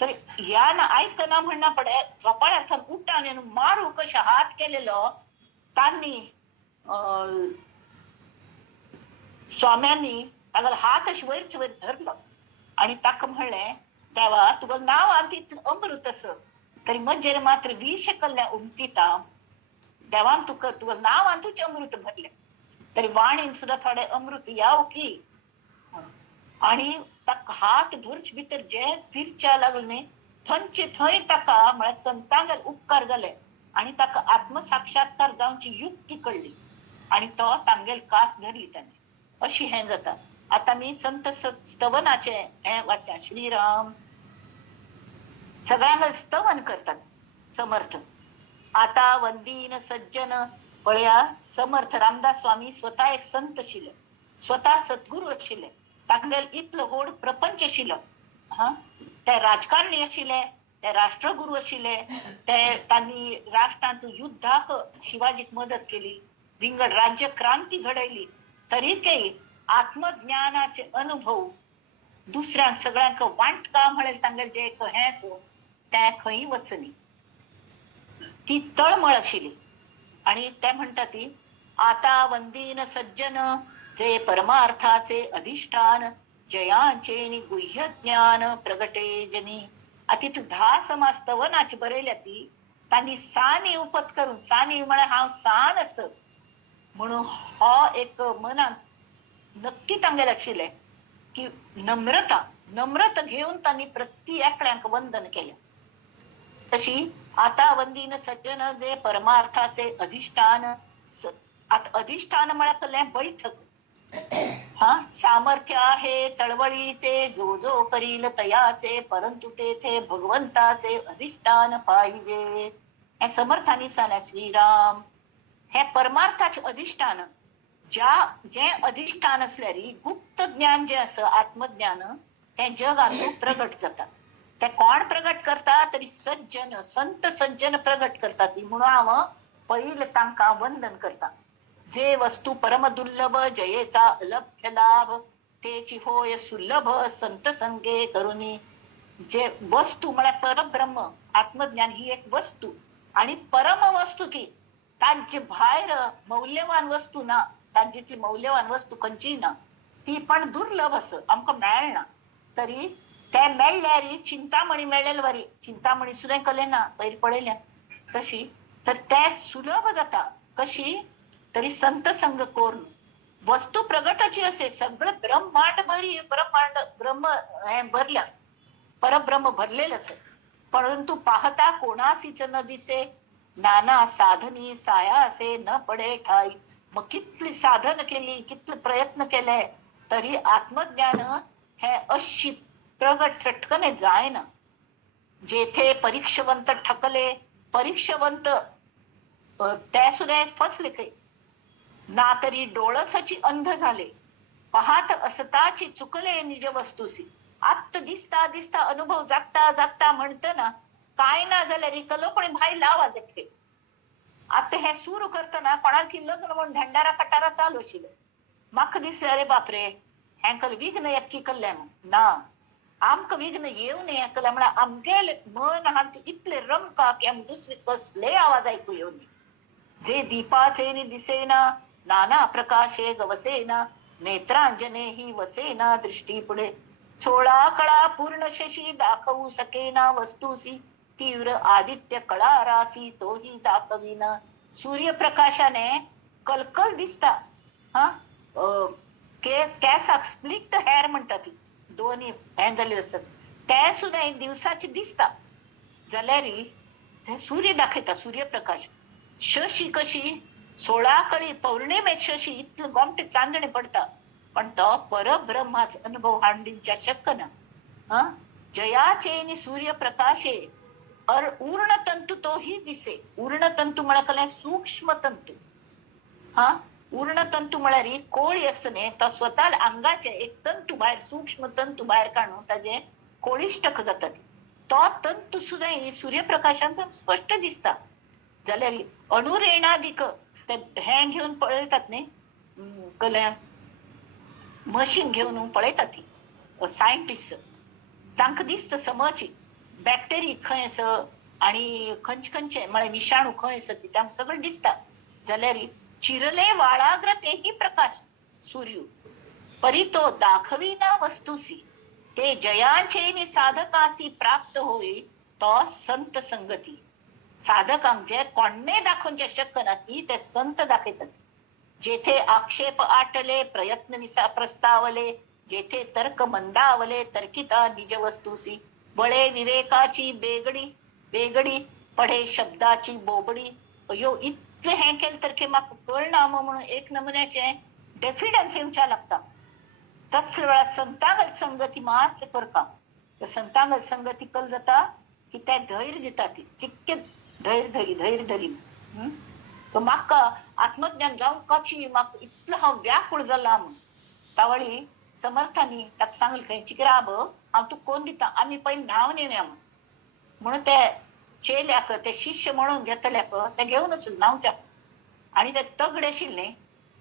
तर या ना ऐकना म्हणणं पडे झोपाळ्यात उठा आणि मारू कशा हात केलेलो तांनी स्वाम्यांनी तागल हात अशी वयरचे वयर धरलो आणि ताका म्हणले देवा तुका नाव आंतीत अमृत असं तरी मजेर मात्र विष कल्ल्या उमतीता देवान तुका नाव आंतूचे अमृत भरले तरी वाणीन सुद्धा थोडे अमृत याव की. आणि ताका हात धरच भितर जे फिरच्या लागले थंचे थंय ताका म्हळ्यार संतांगल उपकार जाले आणि ताका आत्मसाक्षात्कार जावची युक्ती कळली आणि तो तांगेल कास धरली त्याने. अशी हे जाता. आता मी संत स्तवनाचे हे वाचा श्रीराम सगळ्यांना स्तवन करतात समर्थ. आता वंदीन सज्जन पळया समर्थ रामदास स्वामी स्वतः एक संत शिले स्वतः सद्गुरू आशिल्ले तांगेल इतलं व्हड प्रपंच आशिल्लो. ते राजकारणी आशिल्ले ते राष्ट्रगुरू आशिल्ले ते तांणी राष्ट्रांत युद्धाक शिवाजीक मदत केली विंगड राज्य क्रांती घडयली तरीकय आत्मज्ञानाचे अनुभव दुसऱ्यांक सगळ्यांक वांटका म्हणेल तांगेल जे एक हे असो त्या खंय वचनी ती तळमळ आशिल्ली. आणि ते म्हणटा ती आता वंदीन सज्जन जे परमार्थाचे अधिष्ठान जयांचे गुह्य ज्ञान प्रगटे जनी. आता तू 10 समाज स्तवनाची बरयल्या ती तांणी सानी उपत करून सानी म्हळ्यार हांव सान अस म्हणून हो एक मनान नक्की तांगेल आशिल्ले की नम्रता घेऊन तांणी प्रति एकल्यांक वंदन केले. तशी आता वंदीन सज्जन जे परमार्थाचे अधिष्ठान अधिष्ठान म्हळ्यार बैठक सामर्थ्य आहे चळवळीचे जो जो करील तयाचे परंतु तेथे भगवंताचे अधिष्ठान पाहिजे. हे समर्थांनी सांगल्या श्रीराम हे परमार्थाचे अधिष्ठान जे अधिष्ठान असल्यारी गुप्त ज्ञान जे असं आत्मज्ञान ते जगातून प्रगट जातात. ते कोण प्रगट करता तरी सज्जन संत सज्जन प्रगट करतात म्हणून हांव पहिले तांकां वंदन करता. जे वस्तू परम दुर्लभ जयेचा अलभ्य लाभ तेची होय सुलभ संत संगे करुणी. जे वस्तू म्हळ्यार परब्रह्म आत्मज्ञान ही एक वस्तू आणि परम वस्तू ती तांचे भायर मौल्यवान वस्तू ना तांजीतली मौल्यवान वस्तू खंयची ना ती पण दुर्लभ असं आमकां मेळना तरी ते मेळल्यारी चिंतामणी मेळलेली बरी चिंतामणी सुद्दां कले ना पयर पळयल्या तशी तर ते सुलभ जाता कशी तरी संत संग करून वस्तू प्रगटाची असे सगळं ब्रह्मांड भरी ब्रह्मांड ब्रह्म हे भरल्या परब्रह्म भरलेलं असे परंतु पाहता कोणासीच न दिसे नाना साधनी साया असे न पडे ठाई. मग कितली साधन केली कितले प्रयत्न केले तरी आत्मज्ञान हे अशी प्रगट सटकने जायना. जेथे परीक्षवंत ठकले परीक्षवंत त्या सुद्धा फसले काही ना तरी डोळसाची अंध झाले पाहत असताची चुकले निज वस्तूसी. आत्त दिसता दिसता अनुभव जागता जागता म्हणत ना काय ना झालं रे कलो पण भाई लावा जगते. आता हे सुरू करताना कोणाला की लग्न म्हणून ढंडारा कटारा चालू शिल म्हाका दिसले अरे बापरे हँकल विघ्न यक्की कल्ल्याण ना आमक विघ्न येऊ नये कला म्हणा आमगेल मन हात इतले रमका की आम दुसरे कसले आवाज ऐकू येऊ नये. जे दीपाचे दिसेना नाना प्रकाशे गवसेना नेत्रांजने ही वसेना दृष्टी पुढे 16 कळा पूर्ण शशी दाखवू सकेना वस्तूसी तीव्र आदित्य कळा रासी तोही दाखविना. सूर्यप्रकाशाने कलकल दिसता. हा कॅसाक स्प्लिट हेअर म्हणतात ती दोन्ही हॅन झालेले असतात त्या सुद्धा एक दिवसाची दिसता जाल्यार ते सूर्य दाखयता सूर्यप्रकाश. शशी कशी 16 कळी पौर्णिमे शशी इतलं गोमटे चांदणे पडता पण तो परब्रह्माच अनुभव हांडींच्या शक्य ना. हा जयाचे सूर्यप्रकाशे ऊर्ण तंतु तोही दिसे. ऊर्ण तंतु म्हळ्यार सूक्ष्म तंतु. हा ऊर्ण तंतु म्हळ्यार कोळी असतने तो स्वतः अंगाचे एक तंतु भायर सूक्ष्म तंतु भायर काढून ताजे कोळिष्टक जातात तो तंतु सुद्धा सूर्यप्रकाशांत स्पष्ट दिसता. जाल्यार अणुरेणाधिक ते हे घेऊन पळयतात न्ही कल्या मशीन घेऊन पळयतात ती सायंटिस्ट तांकां दिसता समज बॅक्टेरिया खंय आस आणि खंयचे म्हळ्यार विषाणू खंय आसा ती तांकां सगळें दिसता. जाल्यार चिरले वाळाग्र तेही प्रकाश सूर्य परी तो दाखविना वस्तुसी ते जयांचे साधकासी प्राप्त होई तो संत संगती. साधकांक जे कोणे दाखोवचे शक्य ना ती ते संत दाखयतात. जेथे आक्षेप आटले प्रयत्न विसा प्रस्तावले जेथे तर्क मंदावले तर्किता निज वस्तुसी बळे विवेकाची बेगडी पडे शब्दाची बोबडी. अयो इतके हे केलं तर म्हाका कळना म्हणून एक नमुन्याचे डेफिडन्स येवच्या लागता. तसल्या वेळा संतांगत संगती मात्र करता. संतांगत संगती कल जाता की ते धैर्य दितात चिक्के धैर्य धरी तो म्हाका आत्मज्ञान जावं कशी म्हाका इतलो हांव व्याकुळ जाला म्हूण तावळी समर्थांनी ताका सांगलें खंय चिकराब हांव तूं कोण दिता आमी पयलीं नांव नेवया म्हणून ते चेल्याक ते शिष्य म्हणून घेतल्याक ते घेवनच न्हांवच्या. आणि ते तगडे आशिल्ले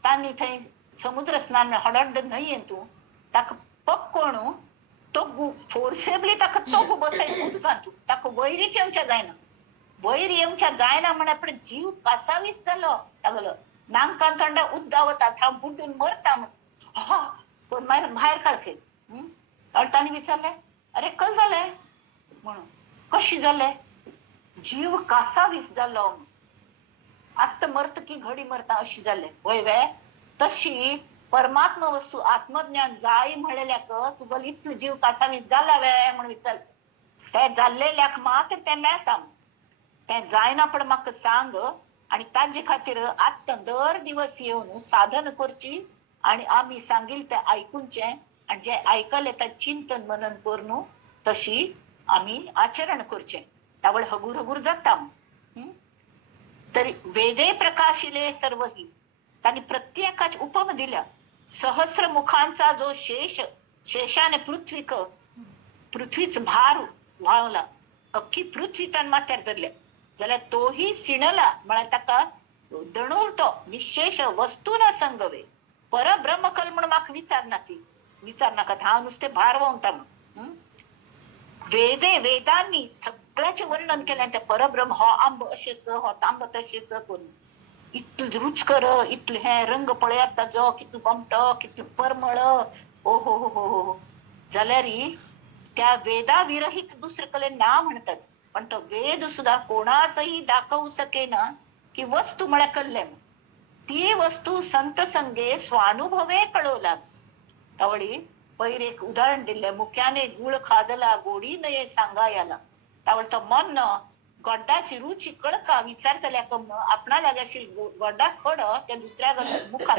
तांणी थंय समुद्र स्नान हडड न्हंयेन तूं ताका पक्कोण तो फोर्सेबली ताका तो बसय उदकांत तूं ताका वैरीच येवच्या जायना. वैर येवच्या जायना म्हण आपण जीव कासावीस जालो तागलो नांकां थंड उद्दावता थांब बुड्डून मरता म्हण पण भायर काळखे तांणी विचारले अरे कल जालें म्हणून कशी जालें जीव कासावीस जालो आत्ता मरत की घडी मरता अशी जालें वय वे तशी परमात्मा वस्तू आत्मज्ञान जाय म्हणलेल्याक तुगल इतलो जीव कासावीस जाला वे म्हणून विचारले. ते जाल्लेल्याक मात्र ते मेळटा ते जायना पण म्हाका सांग आणि ताजे खातीर आत्ता दर दिवस येवन साधन करची आणि आम्ही सांगील ते ऐकूनचे आणि जे ऐकले ते चिंतन मनन करून तशी आम्ही आचरण करचे त्यावेळ हगूर जाता. तरी वेदे प्रकाशिले सर्वही त्यांनी प्रत्येकाच उपम दिल्या. सहस्र मुखांचा जो शेषाने पृथ्वीच भार व्हावला अख्खी पृथ्वी तान माथ्यार धरल्या जाल्यार तोही सिणला म्हळ्यार ताका दणूर तो निशेष वस्तू न संगवे परब्रह्मकल म्हणून म्हाका विचार नाका हांव नुसते भार व्हांवता म्हणून. वेदांनी सगळ्याचे वर्णन केलें ते परब्रह्म हो आंब अशेंच हो तांब तशेंच करून इतलो रुचकर इतलो हे रंग पळयात ताजो कितलो गोमटो कितलो परमळ ओ हो जाल्यार त्या वेदा विरहित दुसरे कले ना म्हणतात पण तो वेद सुद्धा कोणासही दाखवू सकेना की वस्तू म्हळ्यार कल्ले ती वस्तू संत संगे स्वानुभवे कळवला. तावळी पयर एक उदाहरण दिले मुख्याने गुळ खादला गोडी नये सांगायला तावळ तो मन गोड्डाची रुची कळका विचारतल्याक आपणा लागाशी गोड्डा खड त्या दुसऱ्या मुखात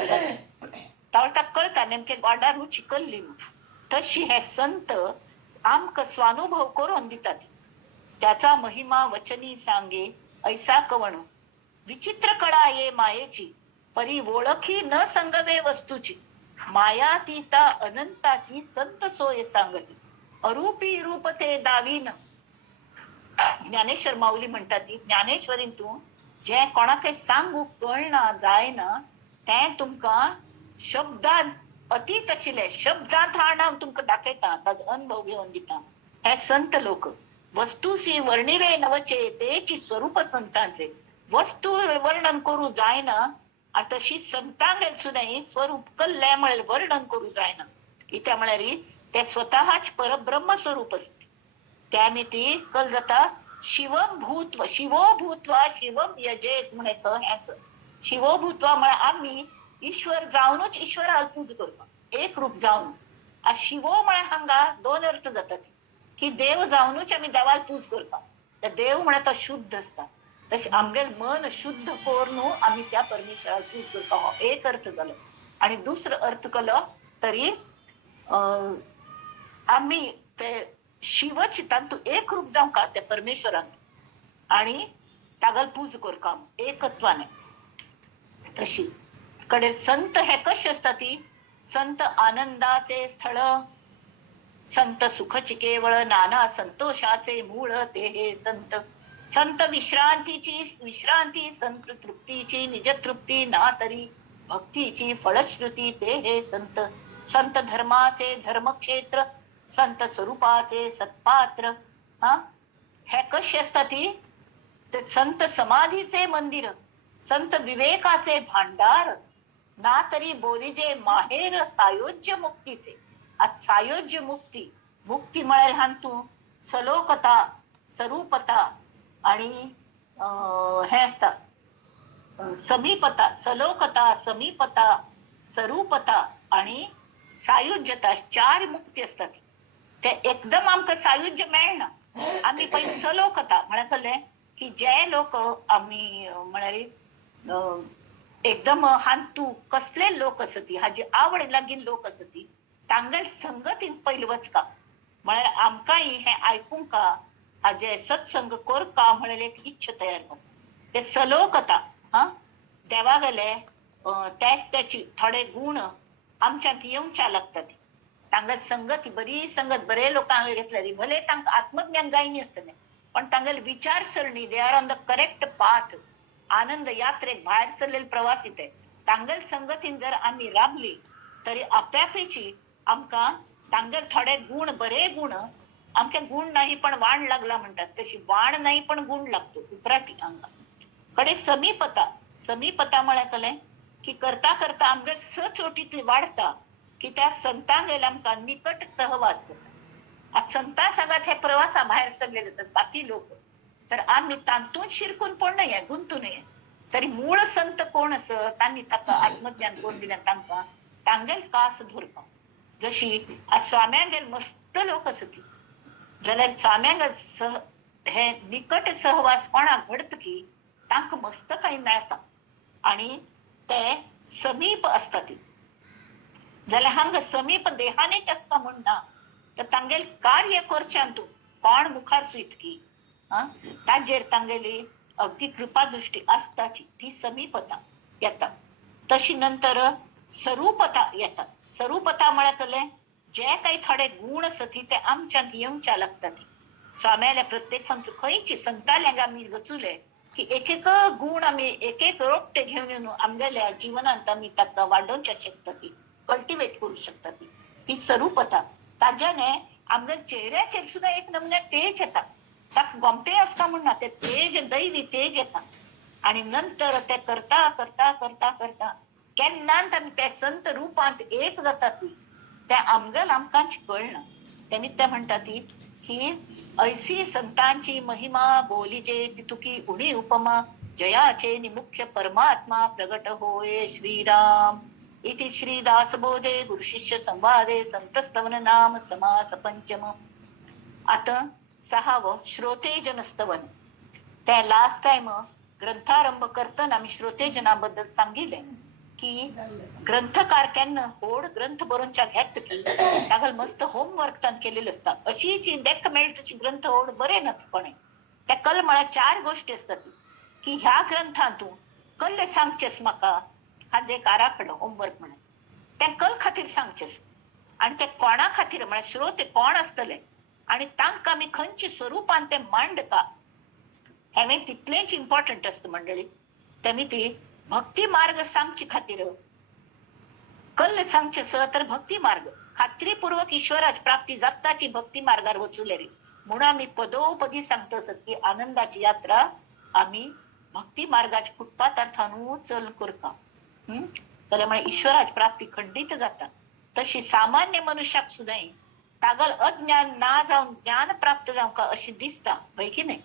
तावळ ताका कळता नेमके गोड्डा रुची कल्ली. तशी हे संत आमक स्वानुभव करून दितात. त्याचा महिमा वचनी सांगे ऐसा कवण विचित्र कळा ये मायेची परी ओळखी न संगवे वस्तूची मायातीता अनंताची संत सोय सांगती अरूपी रूप ते दावीन. ज्ञानेश्वर माऊली म्हणतात ती ज्ञानेश्वरीन तू जे कोणाक सांगू कळना जायना ते तुमका शब्दात अति तशिले शब्दांत हाण तुमकां दाखयता ताजो अनुभव घेवन दिता. हे संत लोक वस्तूशी वर्णिले नवचे तेची स्वरूप संतांचे. वस्तू वर्णन करू जायना आणि तशी संतांगेल सुद्धा स्वरूप कल्ले म्हळ्यार वर्णन करू जायना. कित्या म्हळ्यार ते स्वतःच परब्रह्म स्वरूप असते. त्याने ती कल जाता शिवम भूत्व शिवो भूत्वा शिवम यजेत म्हणे हेच शिवो भूत्वा म्हळ्यार आम्ही ईश्वर जावनूच ईश्वराला पूज करता एक रूप जावन. आ शिवो म्हळ्यार हांगा दोन अर्थ जातात की देव जावनूच आम्ही देवाला पूज करता. तर देव म्हळ्यार तो शुद्ध असता. तसे आमगेल मन शुद्ध करून आम्ही त्या परमेश्वराला पूज करता. हो एक अर्थ झालो. आणि दुसरं अर्थ केलो तरी आम्ही ते शिव चितांतू एक रूप जाऊ का त्या परमेश्वरान आणि तागल पूज करता एकत्वाने. तशी कडे संत हे कशी असतात ती संत आनंदाचे स्थळ संत सुखची केवळ नाना संतोषाचे मूळ ते हे संत. संत विश्रांती संत तृप्तीची निज तृप्ती ना तरी भक्तीची फळश्रुती ते हे संत. संत धर्माचे धर्मक्षेत्र संत स्वरूपाचे सत्पात्र. हे कशी असतात ती ते संत समाधीचे मंदिर संत विवेकाचे भांडार ना तरी बोलीजे माहेर सायोज्य मुक्तीचे. आज सायोज्य मुक्ती मुक्ती म्हळ्यार हान तू सलोकता स्वरूपता आणि हे असता समीपता सलोकता समीपता स्वरूपता आणि सायुज्यता चार मुक्ती असतात. ते एकदम आमकां सायुज्य मेळना. आम्ही पहिले सलोकता म्हळ्यार कळ्ळें की जे लोक आम्ही म्हळ्यार एकदम हांतू कसले लोक असती हाजी आवड लागीन लोक असती तांगेल संगतीन पहिले वचका म्हळ्यार आमकांय हे आयकूंका हाजे सत्संग करका म्हळ्यार एक इच्छा तयार करता. ते सलोकता देवागेले त्याची थोडे गुण आमच्यात येवच्या लागतात. तांगेल संगती बरी संगत बरे लोकांक घेतलेली भले तांकां आत्मज्ञान जायनी आसतलें पण तांगेल विचारसरणी they are on the correct path. आनंद यात्रेक भायर सरलेले प्रवासी ते तांगेल संगतीन जर आम्ही राबली तरी आप्यापीची आमकां तांगेल थोडे गुण बरे गुण आमके गुण नाही पण वाण लागला म्हणतात तशी वाण नाही पण गुण लागतो उपराटी आमकां. कडे समीपता म्हळ्यार कळ्ळें की करता करता आमगे सचोटीतली वाढता की त्या संतांगेल आमकां निकट सहवास करता. आज संतां सांगात हे प्रवासा भायर सरलेले असतात बाकी लोक तर आम्ही तांतून शिरकून पण नये गुंतू नये. तरी मूळ संत कोण असत तांणी ताका आत्मज्ञान कोण दिलें तांकां तांगेल कास धरपा. जशी आज स्वाम्यांगेल मस्त लोक असती जाल्यार स्वाम्यांगेल हे निकट सहवास कोणाक घडत की तांकां मस्त काही मेळटा आणि ते समीप असतात. जाल्यार हांगा समीप देहानेच आसता म्हणना तर तांगेल कार्य करच्यान तूं कोण मुखार सुयतकी ताजेर तांगेली अगदी कृपा दृष्टी आसताची ती समीपता येता. तशी नंतर स्वरूपता येतात. स्वरूपता म्हळ्यार कळ्ळें जे काही थोडे गुण असती ते आमच्यात येवच्या लागतात. स्वाम्याल्या प्रत्येक पंच खंयची संताल्यांक आमी वचुले की एक एक गुण आमी एक एक रोपटे घेवन येवन आमगेल्या जीवनांत आमी ताका वाडोवच्या शकता ती कल्टिवेट करू शकता ती स्वरूपता. ताज्याने आमच्या चेहऱ्याचेर सुद्धा एक नमुने तेज येता. ताका गोमटे आसता म्हणना ते तेज दैवी तेज येता आणि नंतर ते करता करता करता करता केन्नात आमी ते संत रुपांत एक जाता ती ते आमगेल आमकांच कळना. तेमी ते म्हणटा ती की ऐसी संतांची महिमा बोलीजे तितुकी उणी उपमा जयाचे निमुख्य परमात्मा प्रगट होय श्रीराम इति श्री दासबोधे गुरुशिष्य संवादे संतस्तवन नाम समास पंचम. आता 6वं श्रोतेजन स्तवन. त्या लास्ट टाइम ग्रंथारंभ करताना आम्ही श्रोतेजनाबद्दल सांगितले की ग्रंथकार केन्ना होड ग्रंथ बरोवच्या घेत की तागल मस्त होमवर्क तान केलेले असता. अशी जी देख मेळटा तशी ग्रंथ होड बरे नथपणे त्या कल म्हळ्यार 4 गोष्टी असतात की ह्या ग्रंथांतून कल्ले सांगचेस म्हाका हाजे काराखड होमवर्क म्हणून त्या कल खातीर सांगचेस आणि ते कोणा खातीर म्हळ्यार श्रोते कोण असतले आणि तांकां आमी खंयच्या स्वरुपान ते मांडका हें तितलेंच इम्पॉर्टंट असतं मंडळी. तेमी ती भक्ती मार्ग सांगचे खातीर कल्ल सांगचेस तर भक्ती मार्ग खात्रीपूर्वक ईश्वराची प्राप्ती जगताची भक्ती मार्गावर वचुले रे. म्हणून आम्ही पदोपदी सांगतो असत की आनंदाची यात्रा आम्ही भक्ती मार्गाची फुटपाथार्थानू चल करता. त्यामुळे ईश्वराची प्राप्ती खंडित जाता. तशी सामान्य मनुष्याक सुद्धा तागल अज्ञान ना जाऊन ज्ञान प्राप्त जाऊ का अशी दिसता होय की नाही.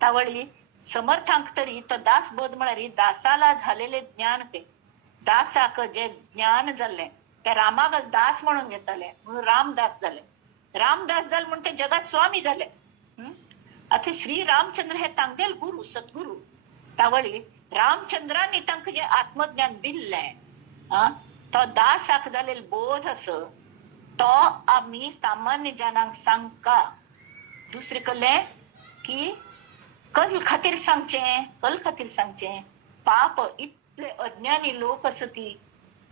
तावळी समर्थांक तरी तो दास बोध म्हणारी दासाला झालेले ज्ञान ते दासाक जे ज्ञान झाले त्या रामाक दास म्हणून घेतले म्हणून रामदास झाले. रामदास झाले म्हणून ते जगात स्वामी झाले. आता श्री रामचंद्र हे तांगेल गुरु सद्गुरु. तावळी रामचंद्रांनी तांक जे आत्मज्ञान दिलंय तो दासाक झालेला बोध अस तो आम्ही सामान्य जनांक सांगका. दुसरे कले की कल खातीर सांगचे पाप इतले अज्ञानी लोक असती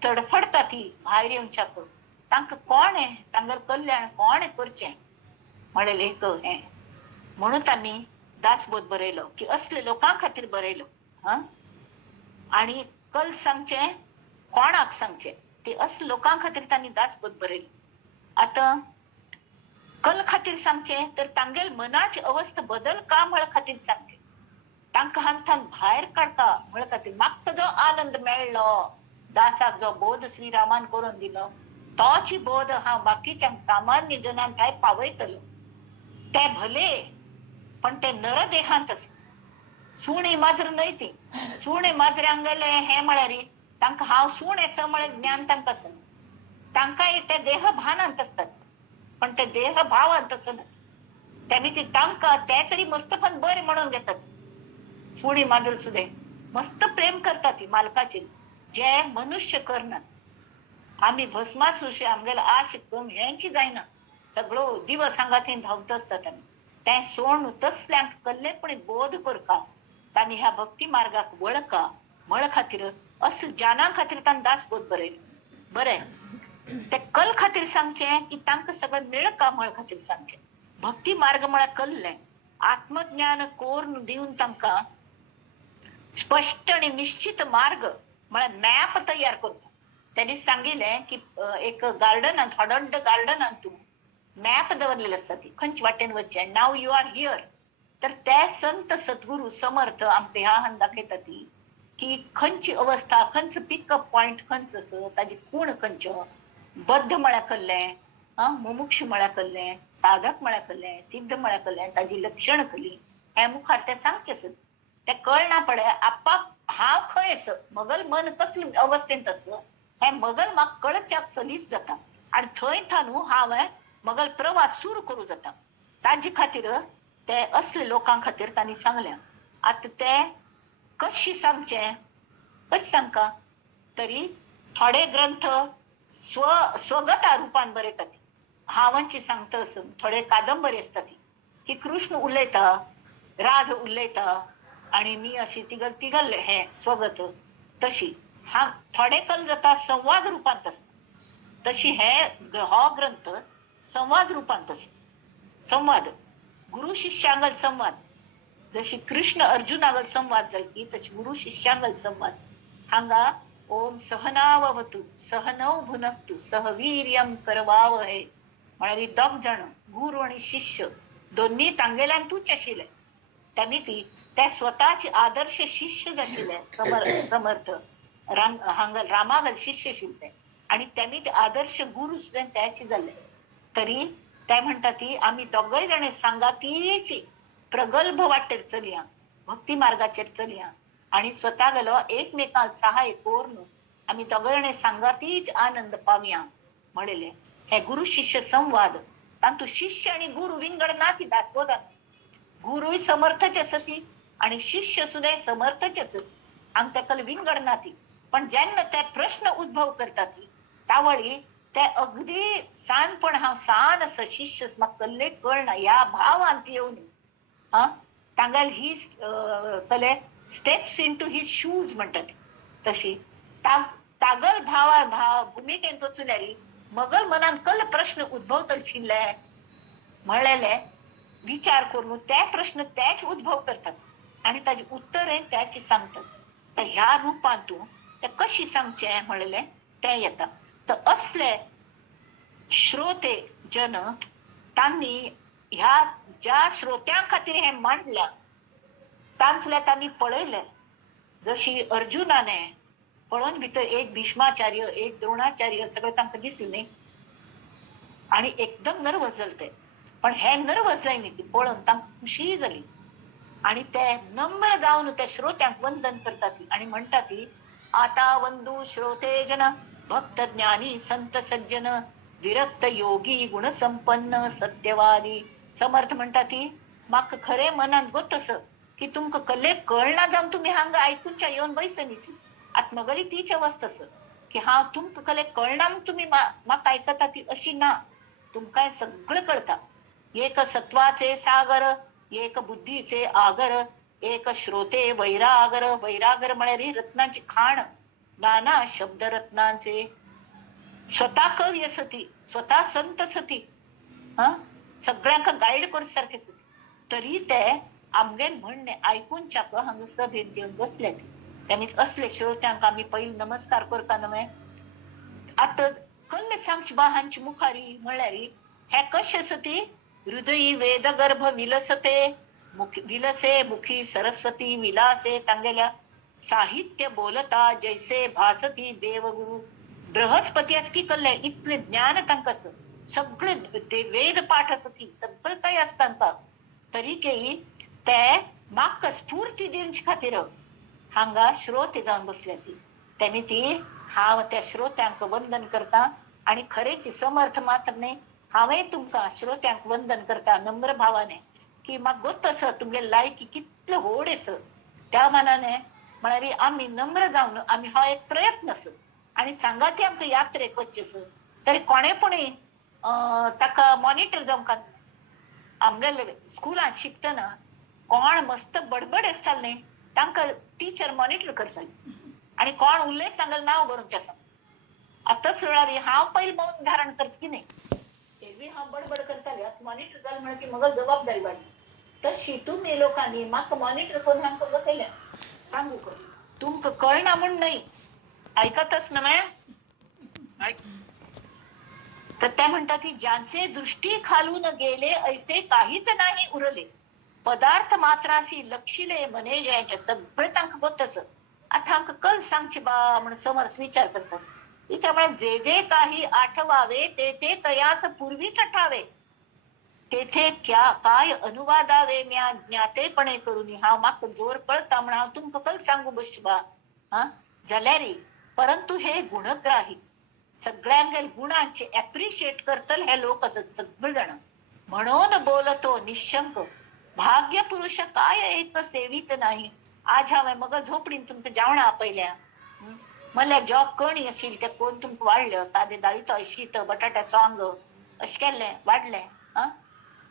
तडफडता ती भायर येऊनच्या तांका कोण आहे तांगल कल्याण कोण करचे म्हणले हे. म्हणून त्यांनी दासबोध बरयलो की असले लोकां खातीर बरयलो. आणि कल सांगचे कोणाक सांगचे ते असले लोकां खातीर त्यांनी दासबोध बरयलो. आता कल खातीर सांगचे तर तांगेल मनाची अवस्था बदल का म्हळ खातीर सांगचे. तांकां हांथान भायर काडटा म्हळ खातीर म्हाका जो आनंद मेळ्ळो दासाक जो बोध श्रीरामान करून दिलो तोची बोध हांव बाकीच्यांक सामान्य जनांक काय पावयतलो. ते भले पण ते नरदेहांत सुणी मात्र न्हय ती. सुणे माजरांगले हे म्हळ्यार तांकां हांव सुण असं म्हळे ज्ञान तांकां आसना. तांकां ते देह भानांत असतात पण ते देह भावांत असना. त्यांनी ती तांकां ते तरी मस्त पण बरे म्हणून घेतात. सुणी माजर सुद्धा मस्त प्रेम करतात ती मालकाची जे मनुष्य करणार. आम्ही भस्मात सुशे आमगेला आश कम यांची जायना सगळो दिवस हांगाथीन धावत असतात. आम्ही ते सोड तसल्यांक कल्लेपणी बोध करका तांणी ह्या भक्ती मार्गाक वळका म्हळ खातीर असले जाना खातीर तांणी दासबोध बरयलो. बरें ते कल खातीर सांगचे की तांकां सगळं मिळका म्हळ खातीर सांगचे. भक्ती मार्ग म्हळ्यार कल्लें आत्मज्ञान कोरून दिवन तांकां स्पष्ट आणि निश्चित मार्ग म्हळ्यार मॅप तयार करता. त्यांनी सांगितले की एक गार्डनांत हडंड गार्डनांत तूं मॅप दवरलेले असता ती खंयच्या वाटेन वचचें नाव यू आर हियर. तर ते संत सद्गुरू समर्थ आमचे ह्या हान दाखयता ती की खंयची अवस्था खंयचो पिकअप पॉइंट खंयचो आसा ताजी खूण खंयच्यो बद्ध म्हळ्यार कसलें मुमुक्ष म्हळ्यार कसलें साधक म्हळ्यार कसलें सिद्ध म्हळ्यार कसलें ताजी लक्षण कसली हे मुखार ते सांगचे आसत. ते कळना पडे आपाप हांव खंय आसा मगल मन कसले अवस्थेंत आसा हे मगल म्हाका कळच्याक सलीस जाता. आनी थंय थानू हांवें मगल प्रवास सुरू करूं जाता. ताजे खातीर ते असले लोकां खातीर तांणी सांगल्या. आतां ते कशी सांगचे कशें सांगता तरी थोडे ग्रंथ स्वगता रुपान बरयतात. हांवांची सांगता थोडे कादंबरी आसता ती की कृष्ण उलयता राध उलयता आणि मी अशी तिगल हे स्वगत तशी हा थोडे कल जाता संवाद रुपांत आसता. तशी हो ग्रंथ संवाद रूपांत संवाद गुरु शिष्यांगल संवाद जशी कृष्ण अर्जुनागल संवाद जाली तशी गुरु शिष्यांगल संवाद. हांगा ओम सहनावतु सहनौ भुनक्तु सहवीर्यम करवावहै म्हळ्यार दोग जाण गुरु आणि शिष्य दोन्ही तांगेल्यान तूच आशिल्ले. त्यांनी ते स्वतःचे आदर्श शिष्य जाशिल्ले समर्थ हांगा रामागल शिष्य आशिल्ले आणि त्यांनी ते आदर्श गुरु सुद्दां त्याचे जाल्ले. तरी ते म्हणटा ती आम्ही दोगय जण सांगातीच प्रगल्भ वाटेर चलया भक्ती मार्गाचेर चलया आणि स्वतः गेलो एकमेकांक सहाय्य करून आम्ही दोगय जण सांगातीच आनंद पावया म्हणले. हे गुरु शिष्य संवाद तांतू शिष्य आणि गुरु विंगड ना ती दासबोधान. गुरुय समर्थच असती आणि शिष्य सुद्धा समर्थच असत आमक तेका विंगड ना ती. पण जेन्ना ते प्रश्न उद्भव करतात त्यावेळी ते अगदी सानपण हांव सान असं शिष्य म्हाका कसले कळना या भावांत येवन तांगेल ही कले steps into his shoes म्हणटात तशी तागल भाव भुमिकेन वचूल्यार मगल मनान कसले प्रश्न उद्भवतले म्हणलेले विचार करून ते प्रश्न तेच उद्भव करतात आणि ताजी उत्तरे त्याची सांगतात. तर ह्या रुपांतू ते कशी सांगचे म्हणले ते येता. तर असले श्रोते जन त्यांनी ह्या ज्या श्रोत्यां खातीर हे मांडल्या तांतल्या त्यांनी पळयले. जशी अर्जुनाने पळोवन भितर एक भीष्माचार्य एक द्रोणाचार्य सगळं तांकां दिसलें न्ही आणि एकदम नर्वस जाले ते. पण हे नर्वस जायनी ती पळोवन तांकां खुशी जाली आणि ते नम्र जावन त्या श्रोत्यांक वंदन करता ती आणि म्हणटा ती आता वंदू श्रोते जन भक्त ज्ञानी संत सज्जन विरक्त योगी गुणसंपन्न सत्यवादी. समर्थ म्हणटा ती म्हाका खरे मनान गोतस की तुमकां कल्ले कळना जावन तुम्ही हांगा आयकूनच्या येवन बैसनी ती आत्मगळी तीच अवस्था की हांव तुमकां कल्ले कळना म्हूण तुम्ही म्हाका आयकता ती अशी ना. तुमकां सगळं कळता. एक सत्वाचे सागर एक बुद्धीचे आगर एक श्रोते वैरागर. वैरागर म्हळ्यार रत्नाची खाण नाना शब्द रत्नांचे. स्वतः कवी सती स्वतः संत सती सगळ्यांक गाईड करू सारखे सती. तरी ते आमगेन म्हणणे आयकून चाक हांगा सभेत येवन बसले. त्यांनी असले श्रोत्यांक आम्ही पहिले नमस्कार करता नव्हे. आता कल्ले सांगची बा हांची मुखारी म्हणल्यार हे कशे सती हृदयी वेद गर्भ विलसते विलसे मुखी सरस्वती विलासे. तांगेल्या साहित्य बोलता जैसे भासती देवगुरु. बृहस्पती की कल्ले इतले ज्ञान तांकां सगळे ते वेद पाठ असती सगळं काही असतांका तरी केही ते म्हाका स्फूर्ती दिवचे खातीर हांगा श्रोते जावन बसल्या ती. त्यांनी ती हांव त्या श्रोत्यांक वंदन करता आणि खरेची समर्थ मात्र न्ही हांवें तुमकां श्रोत्यांक वंदन करता नम्र भावाने की म्हाका गोत आसा तुमगे लायकी कितले व्हड आसा. त्या मानाने म्हळ्यार आमी नम्र जावन आमी हो एक प्रयत्न आसा आणि सांगाती आमकां यात्रेक वचचे आसा तरी कोणेपणी ताका मॉनिटर जावंक आमगे स्कुलांत शिकतना कोण मस्त बडबड आसताले न्ही तांकां टीचर मॉनिटर करताली आणि कोण उलयत तांगेलें नांव बरोवचें आसा. आतांच वेळार हांव पयलीं मौन धारण करता की न्ही तेवी हांव बडबड करताली. आतां मॉनिटर जालें म्हळ्यार की म्हाका जबाबदारी वाडली. तशी तुमी लोकांनी म्हाका मॉनिटर करून हांकां बसयल्या सांगू कर तुमकां कळना म्हूण न्हय ऐकतच नव्हे. तर त्या म्हणतात की ज्यांचे दृष्टी खालून गेले ऐसे काहीच नाही उरले पदार्थ मात्रासी लक्षिले मने जयाचे. सगळे तांकां गोतस. आता आमकां कल सांगचे बा म्हणून समर्थ विचार करतात. त्यामुळे जे जे काही आठवावे ते ते तयास पूर्वीच ठावे तेथे काय अनुवादावे म्या ज्ञातेपणे करून हांव म्हाका जोर कळता म्हणून हांव तुमकां कल सांगू बस बा जाल्यार परंतु हे गुणग्राही सगळ्यांगेल गुणांचे ऍप्रिशिएट करतल हे लोक असत सगळे जण म्हणून बोलतो निशंक भाग्य पुरुष काय एक सेवीत नाही. आज हांवें मग झोपडीन तुमकां जेवणां आपयल्या म्हणल्यार जॉब कणी आशिल्ली ते कोण तुमकां वाडल्यो सादे दाळीचो शीत बटाट्या सोंग अशें केल्लें वाडलें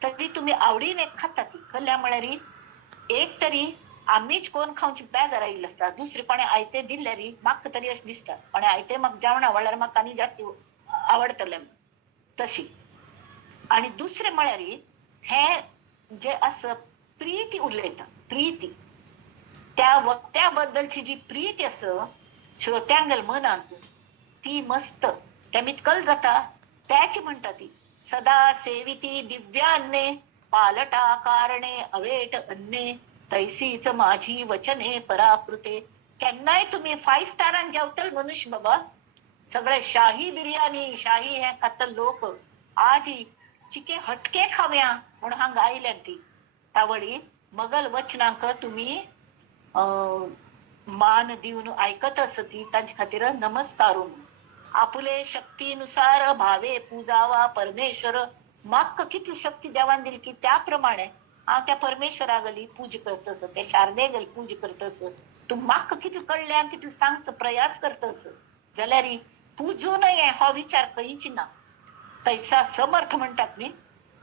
तरी तुमी आवडीन एक खाता ती कल्ल्या म्हळ्यार एक तरी आमीच कोण खावची बेजार आयिल्ली आसता. दुसरे कोणे आयते दिल्ले री म्हाका तरी अशें दिसता कोणे आयते म्हाका जेवणां वाडल्यार म्हाका आनी जास्त आवडटलें तशी. आणि दुसरे म्हळ्यार हे जे आसा प्रीती उलयता प्रीती त्या वक्त्या बद्दलची जी प्रीती आसा श्रोत्यांगेल मनांत ती मस्त तेमीत कल जाता. त्याची म्हणटा ती सदा सेविती दिव्यान्ने पालटा कारणे अवेट अन्ने तैसीच माझी वचने पराकृते. केन्नाय तुम्ही 5 स्टारान जेवतल मनुष्य बाबा सगळे शाही बिर्याणी शाही हे खातल लोक आज चिके हटके खाव्या म्हणून हांगा आयल्यान ती तावळी मगल वचनांक तुम्ही मान दिवन आयकत असती तांचे खातीर नमस्कारून. आपुले शक्तीनुसार भावे पूजावा परमेश्वर. म्हाका कितली शक्ती देवान दिली की त्याप्रमाणे हांव त्या परमेश्वरागली पूज करतस त्या शारदेगली पूज करतस. तूं म्हाका कितलें कळ्ळें तितलें सांगचो प्रयास करतस जाल्यार पूजू नये हो विचार खंयची ना. तैसा समर्थ म्हणटात न्ही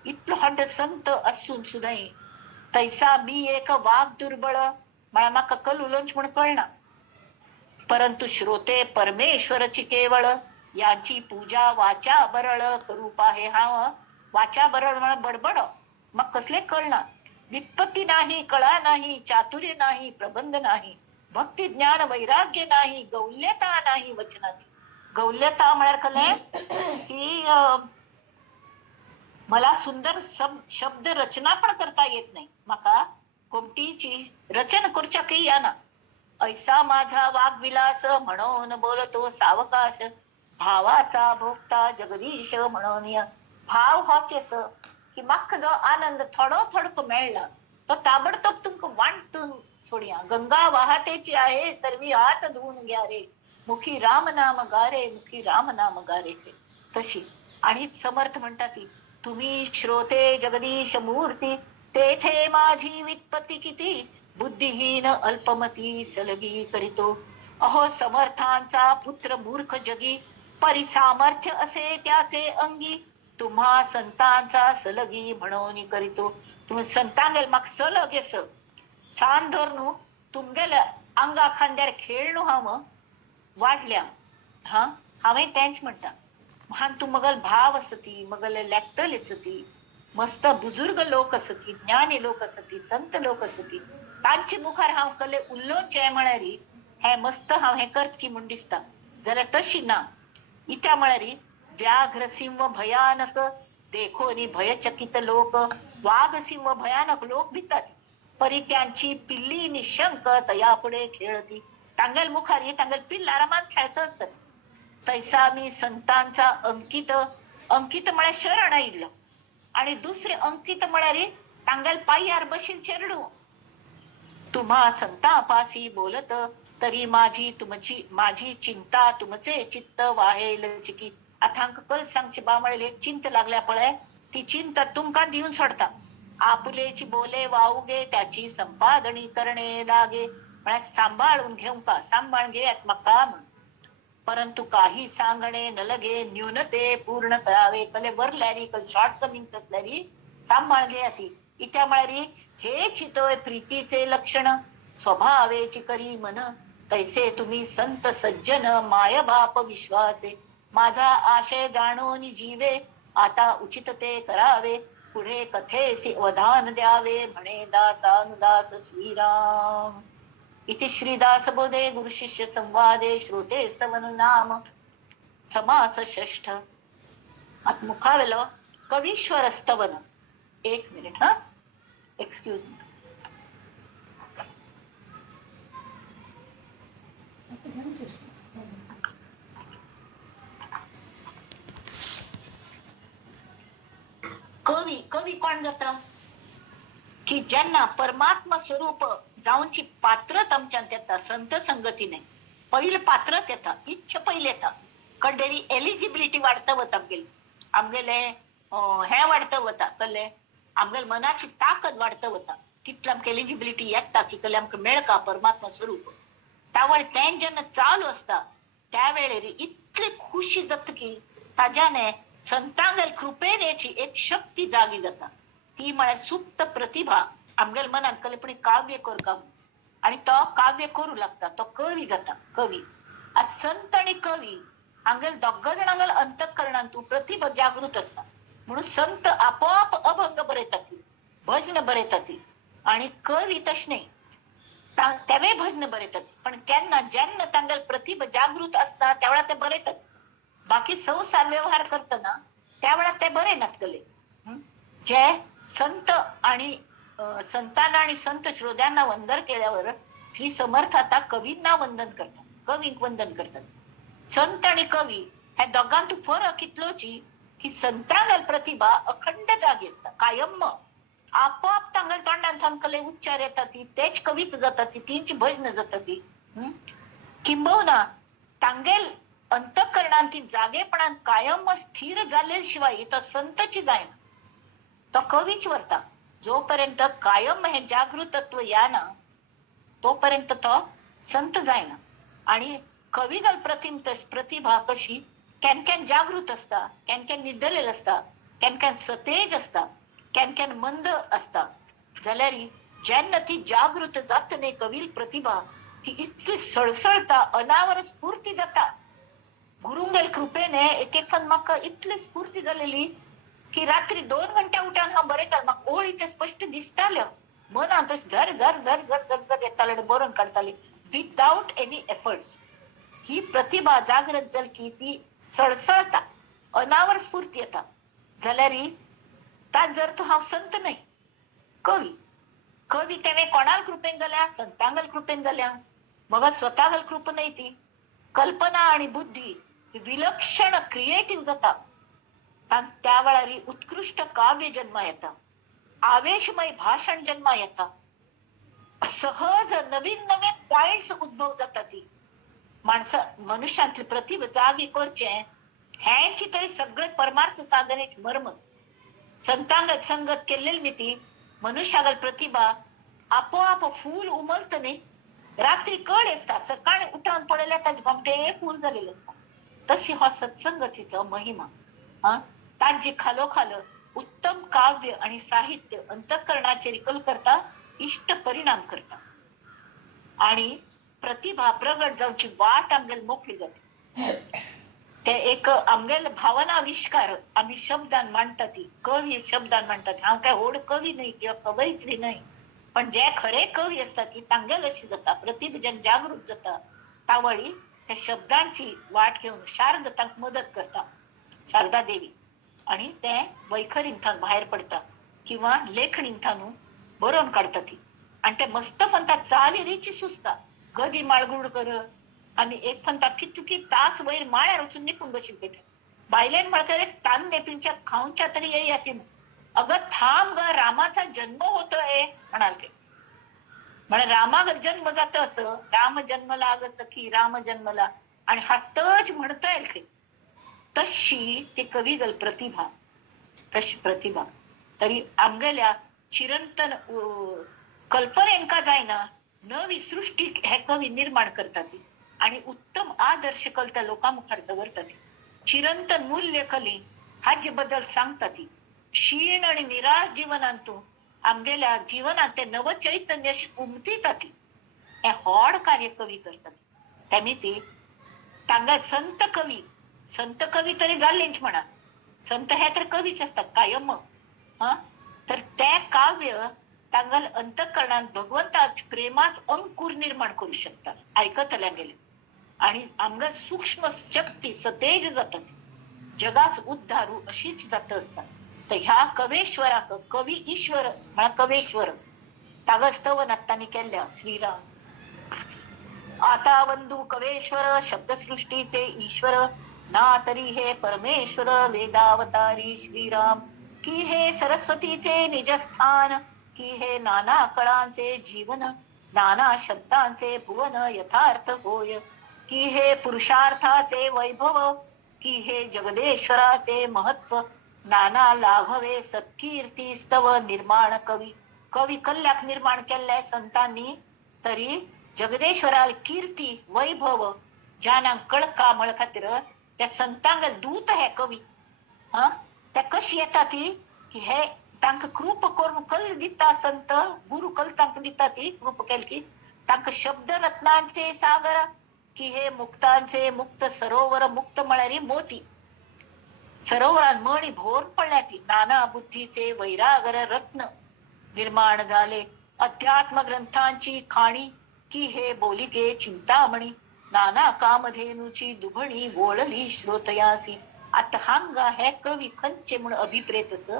इतलो हंड संत असून सुद्दां तैसा मी एक वाघ दुर्बळ म्हळ्यार म्हाका कल उलोवंच म्हूण कळना. परंतु श्रोते परमेश्वरची केवळ यांची पूजा वाचा बरळ करू पाहे. हांव वाचा बरळ म्हळ्यार बडबड म्हाका कसले कळना. व्युत्पत्ती नाही कळा नाही चातुर्य नाही प्रबंध नाही भक्ती ज्ञान वैराग्य नाही गौल्यता नाही वचनाची. गौल्यता म्हळ्यार कले की मला सुंदर शब्द रचना पण करता येत नाही. म्हाका कोमटीची रचना करच्याकय येना. ऐसा माझा वाग्विलास म्हणून बोलतो सावकाश, भावाचा भोगता जगदीश म्हणून. भाव हो तेस की म्हाका जो आनंद थोडो थोडको मेळला तो ताबडतोब तुमका वांटून सोडया. गंगा वाहतेची आहे सर्वी हात धुवून घ्या रे, मुखी राम नाम गारे, मुखी राम नाम गारे. तशी. आणि समर्थ म्हणतात ती, तुम्ही श्रोते जगदीश मूर्ती, तेथे माझी वित्पत्ती किती, बुद्धिहीन अल्पमती सलगी करीतो. अहो समर्थांचा पुत्र मूर्ख जगी, परिसामर्थ्य असे त्याचे अंगी, तुम्हा संतांचा सलगी म्हणून करीतो. तुम्ही संतांगेल मग सलग येस सान धरनू तुमगेल अंगा खांद्यार खेळणू हा मग वाढल्या. हा हांवें तेंच म्हणटा, महान तू मगल भाव असती, मगल लॅक्टल असती, मस्त बुजुर्ग लोक असती, ज्ञानी लोक असती, संत लोक असती, तांचे मुखार हांव कले उल्लोचे म्हळ्यारी हे मस्त हांव हे करत की म्हूण दिसता. जाल्यार तशी ना. इत्या म्हळ्यारी व्याघ्र सिंह भयानक देखोनी भयचकित लोक, वाघ सिंह भयानक लोक भितात, परी त्यांची पिल्ली निशंक तया पुढे खेळती. तांगेल मुखारी तांगेल पिल्ल आरामात खेळत असतात. तैसा मी संतांचा अंकित, अंकित म्हळ्यार शरण आयिल्लो, आणि दुसरे अंकित म्हळ्यार तांगेल पाययार बशीन चेरडू. तुम्हा संतापासी बोलत तरी माझी चिंता तुमचे चित्त वाहेल चिकी. आता हांका कल सांगचे बामळेले चिंत लागल्या पळय, ती चिंता तुमका दिवून सोडता. आपुलेची बोले वावगे त्याची संपादणी करणे लागे. म्हळ्यार सांभाळून घेऊका, सांभाळून घेयात म्हाका म्हण. परंतु काही सांगणे न लगे, न्यूनते पूर्ण करावे. कले वरल्यारी कल शॉर्ट कमिंग्स असल्यारी सांभाळ घेयाती. इत्या म्हळ्यारी हे चितोय प्रीतीचे लक्षण, स्वभावेची करी मन, तैसे तुम्ही संत सज्जन माय बाप विश्वाचे. माझा आशय जाणून जीवे, आता उचित ते करावे, पुढे कथेसी अवधान द्यावे, म्हणे दासानुदास श्रीराम. इथे श्रीदास बोधे गुरुशिष्य संवादे श्रोते स्तवन नाम समास षष्ठ. आता मुखावेलो कवीश्वर स्तवन. एक मिनिट हा, एक्सक्यूज मी. कवी कवी कोण जाता की ज्यांना परमात्मा स्वरूप जाऊनची पात्रत आमच्यात येता. संत संगतीने पहिलं पात्रत येता, इच्छा पहिले येता. कडेरी एलिजिबिलिटी वाढत वता आमगेले हे वाढत वता. कले आमगेल मनाची ताकद वाढत वता. तितलं आमक एलिजिबिलिटी येता की कले आमक मेळका परमात्मा स्वरूप. त्यावेळी तें जेन्ना चालू असता त्यावेळेर इतली खुशी जाता की ताज्याने संतांगेल कृपेन याची एक शक्ती जागी जाता. ती म्हळ्यार सुप्त प्रतिभा आमगेल मनात कल्पणे काव्य करका, आणि तो काव्य करू लागता, तो कवी जाता. कवी आज संत आणि कवी हांगेल दोग जाणांगेल अंतःकरणांतू प्रतिभा जागृत असता. म्हणून संत आपोआप अभंग बरयतात, भजन बरयतात, आणि कवी तशे नाही, तेवे भजन बरयतात. पण केन्ना जेन्ना तांगेल प्रतिभा जागृत असता त्यावेळा ते बरयतात. बाकी संसार व्यवहार करतना त्यावेळा ते बरयनात कले. जे संत आणि संतांना आणि संत श्रोत्यांना वंदन केल्यावर श्री समर्थ आता कवींना वंदन करतात, कवींक वंदन करतात. संत आणि कवी ह्या दोघांत फरक इतलोची की संतांगेल प्रतिभा अखंड जागी असता, कायम. आपोआप तांगेल तोंडान थांबकले उच्चार येतात, तेच कवीच जातात, तींची भजन जातात. किंबहुना तांगेल अंतःकरणांती जागेपणान कायम स्थिर झाले शिवाय तो संतची जायना, तो कवीच वरता. जोपर्यंत कायम हे जागृतत्व याना तोपर्यंत तो संत जायना. आणि कवीगल प्रतिभा कशी केन जागृत असता, केन निद्रलेल असता, केन सतेज असता, केन मंद असता. जाल्यार जेन्ना ती जागृत जात न्ही कवील प्रतिभा, ती इतकी सळसळता, अनावर स्फूर्ती जाता. गुरुंगेल कृपेने एक एक फन म्हाका इतली स्फूर्ती जालेली की रात्री 2 घंटे उठान हांव बरयतालें. म्हाका ओळी ते स्पश्ट दिसताल्यो, मनांत झर झर झर झर झर झर येतालें, बरोवन काडतालें विदाउट एनी एफर्ट्स. ही प्रतिभा जागृत जल की ती सळसळता अनावर स्फूर्ती येता जाल्यार ता जर तो हांव संत नाही कवी कवी तेणे कोणाल कृपेन जाल्या संतांगल कृपेन जाल्या मग स्वतागल कृप नाही ती कल्पना आणि बुद्धी विलक्षण क्रिएटिव्ह जाता त्या वेळार उत्कृष्ट काव्य जन्मा येता आवेशमय भाषण जन्मा येता सहज नवीन नवीन पॉइंट्स उद्भव जाता ती माणसं मनुष्यांतली प्रतिभा जागी करचे ह्यांची तरी सगळे परमार्थ साधनेची मर्मस संतांगत संगत केलेली मी ती मनुष्यागल प्रतिभा आपोआप फूल उमलत नाही रात्री कळ असता सकाळी उठावन पडल्या ताचे घोमटे फूल झालेले असता तशी हा सत्संगतीचा महिमा हा ताजी खालोखाल उत्तम काव्य आणि साहित्य अंतःकरणाचे रिकल करता इष्ट परिणाम करता आणि प्रतिभा प्रगट जाऊची वाट आमगेल मोकळी जाते ते एक आमगेल भावनाविष्कार आम्ही शब्दान मांडता ती कवी शब्दान मांडतात हांव काय व्हड कवी नाही किंवा कवयित्री नाही पण जे खरे कवी असतात की तांगेल अशी जाता प्रतिभेजन जागृत जाता तावळी त्या शब्दांची वाट घेऊन शारद तांक मदत करता शारदा देवी आणि ते वैखरींथान बाहेर पडता किंवा लेखणींथानू बरोवन काढता ती आणि ते मस्त फंतात चाली रिची सुचता गदी माळगुड कर आणि एक फंता कितकी तास वयर माळ्यार वचून निपून बशी पेटा बायलेन म्हणतात तान नेपींच्या खाऊंच्या तरी ये याती अगं थांब ग रामाचा जन्म होतोय म्हणाल ते म्हणे रामाग जन्म जात असं राम जन्मला ग सखी राम जन्मला आणि हस्तच म्हणता येईल काही तशी ती कविगल प्रतिभा तशी प्रतिभा तरी आमगेल्या चिरंतन कल्पनेंका जायना नवी सृष्टी हे कवी निर्माण करतात आणि उत्तम आदर्श कल त्या लोकांमुखार दवरतात चिरंतन मूल्य कली हाजे बद्दल सांगतात क्षीण आणि निराश जीवनांतू आमगेल्या जीवनात ते नव चैतन्य अशी उमतीतात हे हॉड कार्य कवी करतात त्यामी ती तांगा संत कवी तरी जाल्लेच म्हणा संत हे तर कवीच असतात कायम हा तर ते काव्य तांगल अंतःकरणात भगवंताच प्रेमाच अंकुर निर्माण करू शकतात ऐकतल्या गेले आणि आमगल सूक्ष्म शक्ती सतेज जातात जगाच उद्धारू अशीच जात असतात तर ह्या कवेश्वराक कवी ईश्वर म्हणा कवेश्वर तागस्तव नत्तानी केल्या श्रीराम आता वंदू कवेश्वर शब्दसृष्टीचे ईश्वर ना तरी हे परमेश्वर वेदावतारी श्रीराम की हे सरस्वतीचे निजस्थान की हे नाना कळांचे जीवन नाना शब्दांचे भुवन यथार्थ होय की हे पुरुषार्थाचे वैभव की हे जगदेश्वराचे महत्व नाना लाघवे सत्कीर्ती स्तव निर्माण कवी कवी कल्याक निर्माण केल्या संतांनी तरी जगदेश्वरा कीर्ती वैभव ज्यांना कळका मळ खातीर त्या संतांगल दूत हे कवी हा त्या कशी येता ती की हे तांक कृप करून कल दिता संत गुरु कल तांक दिता ती कृप केल की तांक शब्द रत्नांचे सागर की हे मुक्तांचे मुक्त सरोवर मुक्त मळ्यारी मोती सरोवरात मणी भोर पडल्या ती नाना बुद्धीचे वैरागर रत्न निर्माण झाले अध्यात्म ग्रंथांची खाणी की हे बोलिके चिंतामणी नाना कामधेनुची दुभणी गोळली श्रोतयासी अतहांगा हे कवी खंचे म्हणून अभिप्रेतस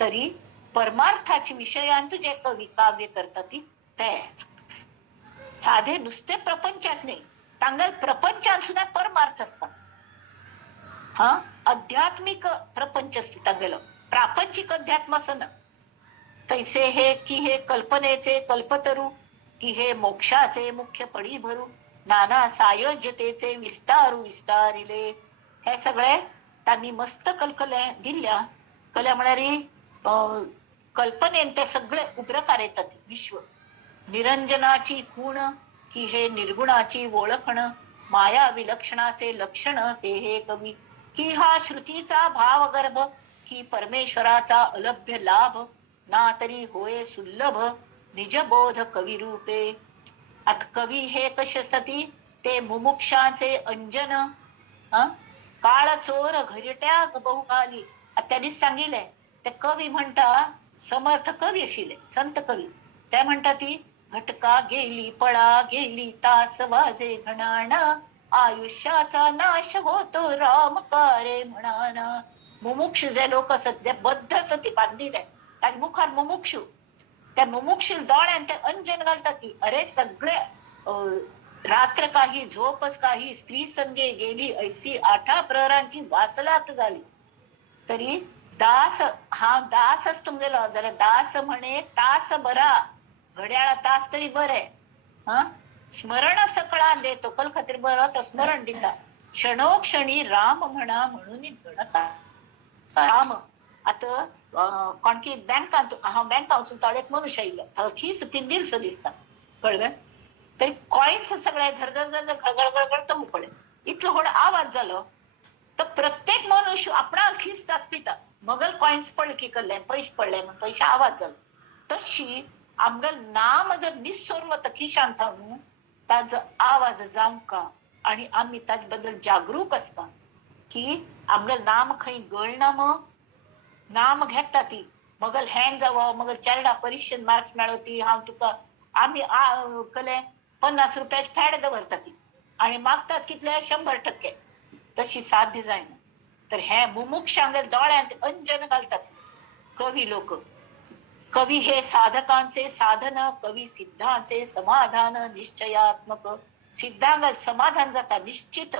तरी परमार्थाची विषयांत जे कवी काव्य करतात ते साधे नुसते प्रपंचाच नाही तांगल प्रपंचान सुद्धा परमार्थ असतात हा आध्यात्मिक प्रपंच असते तांगल प्रापंचिक अध्यात्म सन तैसे हे की हे कल्पनेचे कल्पतरू की हे मोक्षाचे मुख्य पडी भरू नाना सायोज्यतेचे विस्तारू विस्तारिले हे सगळे त्यांनी मस्त कल्कले दिल्या कल्या म्हणारी कल्पनेन ते सगळे उद्रकार येतात विश्व निरंजनाची खूण की हे निर्गुणाची ओळखण माया विलक्षणाचे लक्षण ते हे कवी की हा श्रुतीचा भावगर्भ की परमेश्वराचा अलभ्य लाभ ना तरी होय सुलभ निजबोध कवी रूपे अथ कवी हे कशसती ते मुमुक्षाचे अंजन काळ चोर घरट्या बहुकाली त्यांनी सांगितलंय ते कवी म्हणता समर्थ कवी अशिले संत कवी त्या म्हणता ती घटका गेली पळा गेली तास वाजे घणाण आयुष्याचा नाश होतो राम कारे म्हणाना. मुमुक्षु जे लोक सध्या बद्ध सती बांधील आहे त्याच्या मुखार मुमुक्षु, त्या मुमुक्षु डोळ्यान ते अंजन घालतात की अरे सगळे रात्र काही झोपच काही स्त्री संगे गेली ऐसी आठा प्रहरांची वासलात झाली. तरी दास हा दासच तुमगेलो जाल्यार दास म्हणे तास बरा, घड्याळा तास तरी बरे. हा स्मरण सकळा देतो कल खातीर बरो तो स्मरण दिता. क्षणोक्षणी राम म्हणा म्हणून झडता राम. आता कोणकी बँकांत हांव बँका वचून थोडे एक मनुष्य आयिल्लो खीस पिंदीलसो दिसता कळ्ळें. तरी कॉइन्स सगळे झरझर झरझर गळगळ तो पडे इतलो व्हड आवाज जालो. तर प्रत्येक मनुष्य आपणा खीस चाचपिता मगल कॉइन्स पडले की करले पैसे पडले म्हणून पैसे आवाज जालो. तशी आमगेल नाम जर निसोरलो तर खिशान थांबून ताजो आवाज जावका आणि आम्ही ताजे बद्दल जागरूक असता की आमगेल नाम खंय गळना मग नाम घेता ती मगल हँग जावो मगल चारडा परीक्षेत मार्क्स मेळवती हांव तुका आम्ही कले 50 रुपयाची फॅड दवरता ती आणि मागतात कितले 100%. तशी साध्य जायना. तर हे मुमुक्षांगेल दोळ्यांत अंजन घालतात कवी लोक. कवी हे साधकांचे साधन, कवी सिद्धांचे समाधान निश्चयात्मक. सिद्धांगल समाधान जाता निश्चित.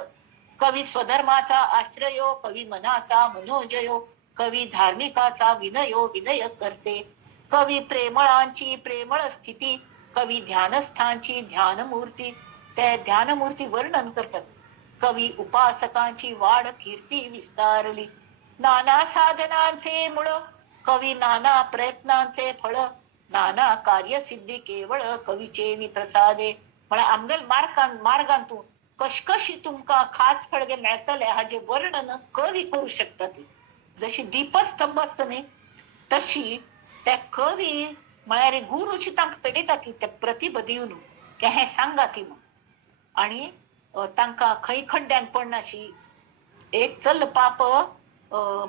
कवी स्वधर्माचा आश्रयो, कवी मनाचा मनोजयो, कवी धार्मिकाचा विनयो विनय करते. कवी प्रेमळांची प्रेमळ स्थिती, कवी ध्यानस्थांची ध्यानमूर्ती ते ध्यानमूर्ती वर्णन करतात. कवी उपासकांची वाढ कीर्ती विस्तारली. नाना साधनांचे मूळ, कवी नाना प्रयत्नांचे फळ, नाना कार्यसिद्धी केवळ कवीचे प्रसादे. म्हळ्यार आमगेल मार्गांतून कशकशी तुमका खास फळगे मेळटले हाचे वर्णन कवी करू शकतात. जशी दीपस्तंभ असत न्ही तशी त्या कवी म्हळ्यार गुरुची तांकां पेटयतात त्या प्रतिभा दिवन की हे सांगा ती म्हण. आणि तांकां खंय खड्ड्यान पडनाशी एक चल पाप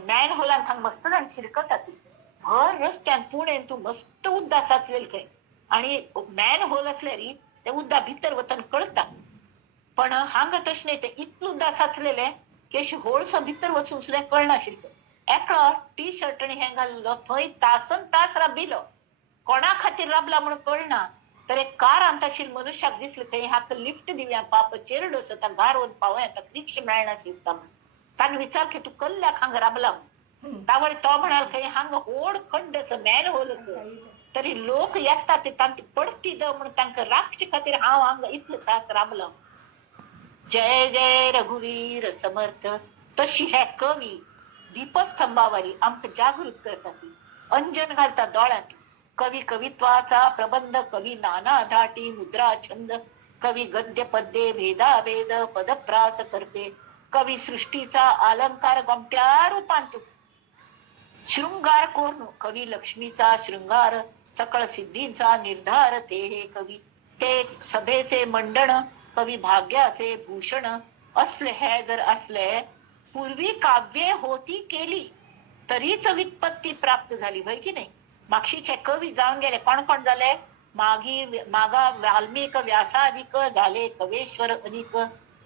मॅन होलान थांग मस्त जाण शिरकतात ती भर रस्त्यान पुणेन तू मस्त उद्दा साचलेल खंय आणि मॅन होल असल्यार ते उद्दा भितर वतन कळटा. पण हांगा तशें न्ही ते इतलो उद्दा साचलेले की अशें होळसो भितर वचून सुद्दां कळनाशिल्लो. एकलो टी शर्ट आनी हें घाल्लो थंय तासन तास राबिलो कोणा खातीर राबला म्हणून कळना. तर एक कार आणता आशिल्ल्या मनशाक दिसलें थंय हाका लिफ्ट दिवया पाप चेरडो आसा ताका घार व्हरून पावया ताका रिक्षा मेळना दिसता म्हणून. ताणें विचार की तूं कल्ल्याक हांगा राबला म्हणून. तावळी तो म्हणाल खंय हांगा व्हड खड्ड आसा मॅन होल आसा तरी लोक येता ते तांची पडती द म्हणून तांकां राखचे खातीर हांव हांगा इतले तास राबलो. जय जय रघुवीर समर्थ. तशी हे कवी दीपस्तंभावरी आमकां जागृत करतात अंजन घालतात दोळ्यांत. कवी कवित्वाचा प्रबंध, कवी नाना धाटी मुद्रा छंद, कवी गद्य पद्ये भेदाभेद पदप्रास करते. कवी सृष्टीचा अलंकार गोमट्या रूपांत शृंगार कोरून, कवी लक्ष्मीचा शृंगार सकळ सिद्धींचा निर्धार ते हे कवी. ते सभेचे मंडण, कवी भाग्याचे भूषण असले हे जर असले पूर्वी काव्ये होती केली तरीच वित्पत्ती प्राप्त झाली होय की नाही. मागशीचे कवी जाऊन गेले कोण कोण झाले मागा वाल्मिक व्यासाधिक झाले कवेश्वर अनिक.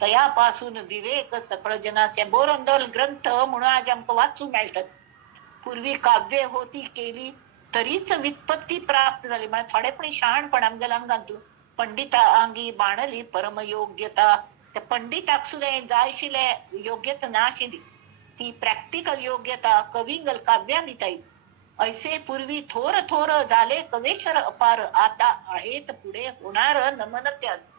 तयापासून विवेक सकळ जनासे बोरंदोल ग्रंथ म्हणून आज आमकां वाचू मेळटात. पूर्वी काव्य होती केली तरीच वित्पत्ती प्राप्त झाली. म्हणजे थोडेपणी शहाणपण आमगेल्या अंगांतून पंडिता अंगी बाणली परमयोग्यता. त्या पंडिताक सुद्धा जाय आशिल्ले योग्यता ना आशिल्ली ती प्रॅक्टिकल योग्यता कविंगल काव्यां दिताय. ऐसे पूर्वी थोर थोर झाले कवेश्वर अपार, आता आहेत पुढे होणार नमन त्याच.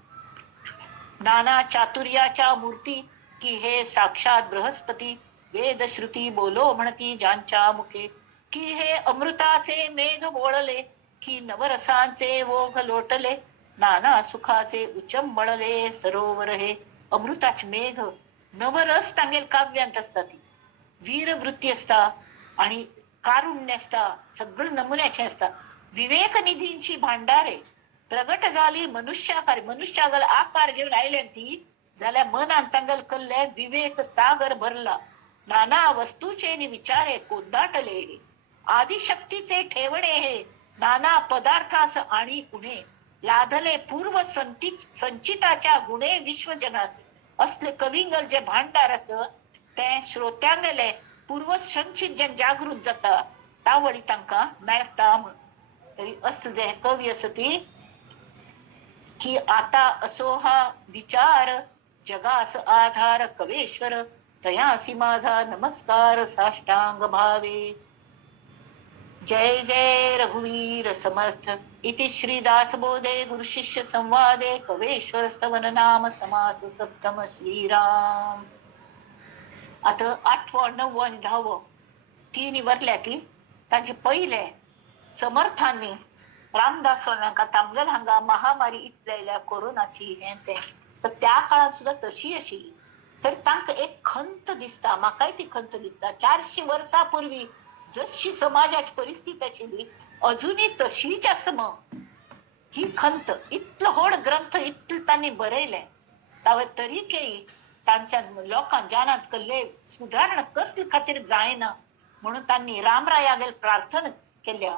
नाना चातुर्याच्या मूर्ती की हे साक्षात बृहस्पती, वेद श्रुती बोलो म्हणती ज्यांच्या मुखे. की हे अमृताचे मेघ बोळले, की नवरसांचे ओघ लोटले, नाना सुखाचे उचंबळले सरोवर हे. अमृताचे मेघ नवरस तांगेल काव्यांत असतात, वीरवृत्ती असता आणि कारुण्य असता, सगळं नमुन्याचे असता. विवेक निधींची भांडारे प्रगट झाली मनुष्याकार. मनुष्यागल आकार घेऊन आयले ती जाल्या मनान तांगल कल्ले विवेक सागर भरला. नाना वस्तूचे विचारे कोंदाटले हे. आदिशक्तीचे ठेवणे हे नाना पदार्थास आणि गुणे, लादले पूर्व संचिताच्या गुणे विश्वजनासे. असले कविंगल जे भांडार असत ते श्रोत्यांगले पूर्व संचित जे जागृत जाता तावळी तांकां मेळटा म्हण. तरी असले कवी असती की आता असो हा विचार जगास आधार कवेश्वर तयासी माझा नमस्कार साष्टांग भावे. जय जय रघुवीर समर्थ इति श्री दासबोधे गुरु शिष्य संवादे कवेश्वर स्तवन नाम समास सप्तम श्रीराम. आता 8वं 9वं 10वं तीन वरल्या ती तांचे पहिले समर्थांनी रामदासांका तामगल हांगा महामारी इतल्या कोरोनाची हे ते तर त्या काळात सुद्धा तशी आशिल्ली. तर तांकां एक खंत दिसता, म्हाकाय ती खंत दिसता 400 वर्सांपूर्वी जशी समाजाची परिस्थिती आशिल्ली अजूनही तशीच आसा मग ही खंत. इतलो व्हड ग्रंथ इतलो तांणी बरयले तावे तरीकेय तांच्या लोकां जानात कसले सुधारणा कसले खातीर जायना म्हणून तांणी रामरायागेर प्रार्थना केल्या.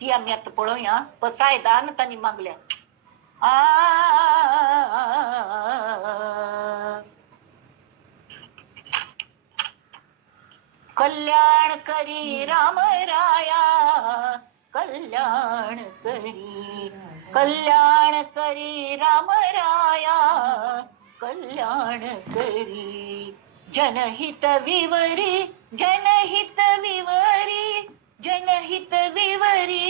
ती आम्ही आता पळोवया. पसाय दान तांणी मागल्या. कल्याण करी राम राया कल्याण करी राम राया कल्याण करी जनहित विवरी जनहित विवरी जनहित विवरी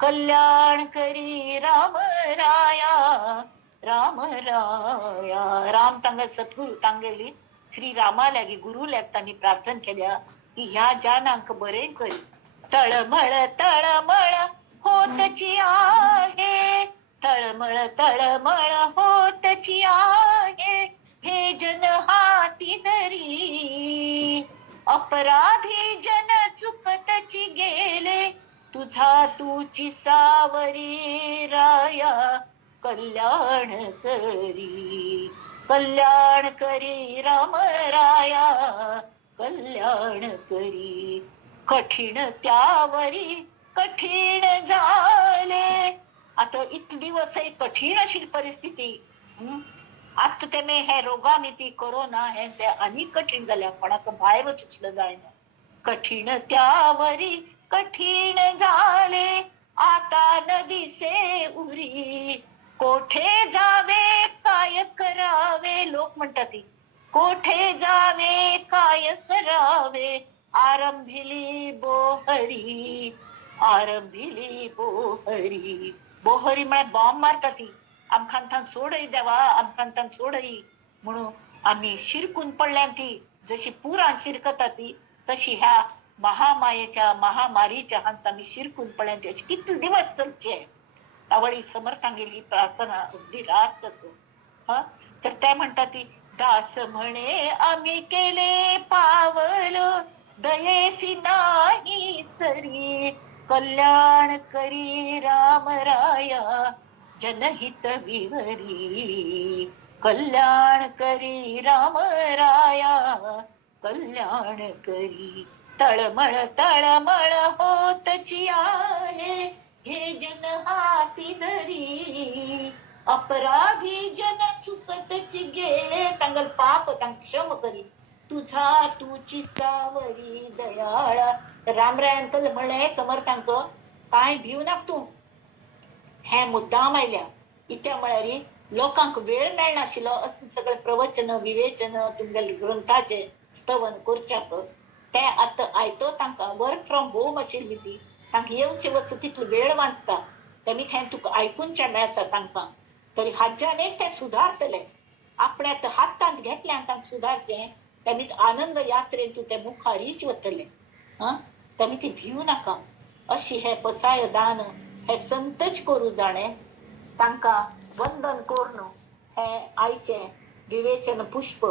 कल्याण करी राम राया राम राया. राम तांगे सद्गुरू तांगेली श्री रामालागी गुरु तांणी प्रार्थना केल्या की ह्या जानांक बरे करी. तळमळ तळमळ होतची आहे तळमळ होतची आहे हे जन हाती धरी अपराधी जन चुकतची गेले तुझा तूची सावरी राया कल्याण करी राम राया कल्याण करी. कठीण त्यावरी कठीण झाले. आता इतले दिवस ही कठीण अशी परिस्थिती. आता तेमे हे रोगांनी ती कोरोना हे ते आनी कठीण जाल्या कोणाक भायर वचूंक जायना. कठीण त्यावरी कठीण झाले आता न दिसे उरी कोठे जावे काय करावे. लोक म्हणतात ती कोठे जावे काय करावे आरंभिली बोहरी बोहरी म्हळ्यार बॉम्ब मारता ती. आमकां थांग सोडय देवा आमकां थांग सोडय म्हणून आम्ही शिरकून पडल्या. ती जशी पुरान शिरकता ती तशी ह्या महामायेच्या महामारीच्या हात आम्ही शिरकून पडल्या. त्याचे कितले दिवस चलचे आवळी समर्थांगेली प्रार्थना अगदी रास्त असं. तर त्या म्हणतात ती दास म्हणे आम्ही केले पावल दयेसी नाही सरी कल्याण करी राम राया जनहित विवरी कल्याण करी राम राया कल्याण करी. तळमळ होतची आहे हे जन हाती धरी अपराधी जन चुकतची गेले तांगल पाप तांग क्षम करी तुझा तूची सावरी दयाळा. रामरायांकल म्हणे समर्थांक काय भिव नाक तू. हे मुद्दाम आयल्या इत्या म्हळ्यार लोकांक वेळ मेळनाशिल्लो असं सगळे प्रवचन विवेचन तुमगेले ग्रंथाचे स्तवन करच्याक ते आता आयतो तांकां वर्क फ्रॉम होम आशिल्ली ती तांकां येवचे वच तितलो वेळ वाचता तेमी थंय तुका आयकूनचे मेळटा तांकां. तरी हाज्यानेच ते सुदारतले. आपणे हातांत घेतले आनी तांकां सुदारचे तेमी आनंद यात्रेन तूं ते मुखारीच वतले. तेमी ती भिवू नाका. अशी हे पसाय दान हे संतच करू जाणे. तांकां वंदन करून हे आयचे विवेचन पुष्प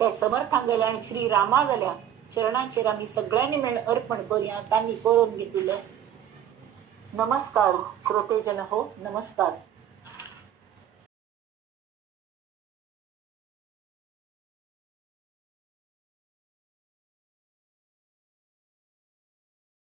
ते समर्थांगेल्या आनी श्री रामागेल्या चरणांचेर आमी सगळ्यांनी मेळून अर्पण करूया. तांणी करून घेतिल्लो. नमस्कार श्रोतेजन हो नमस्कार.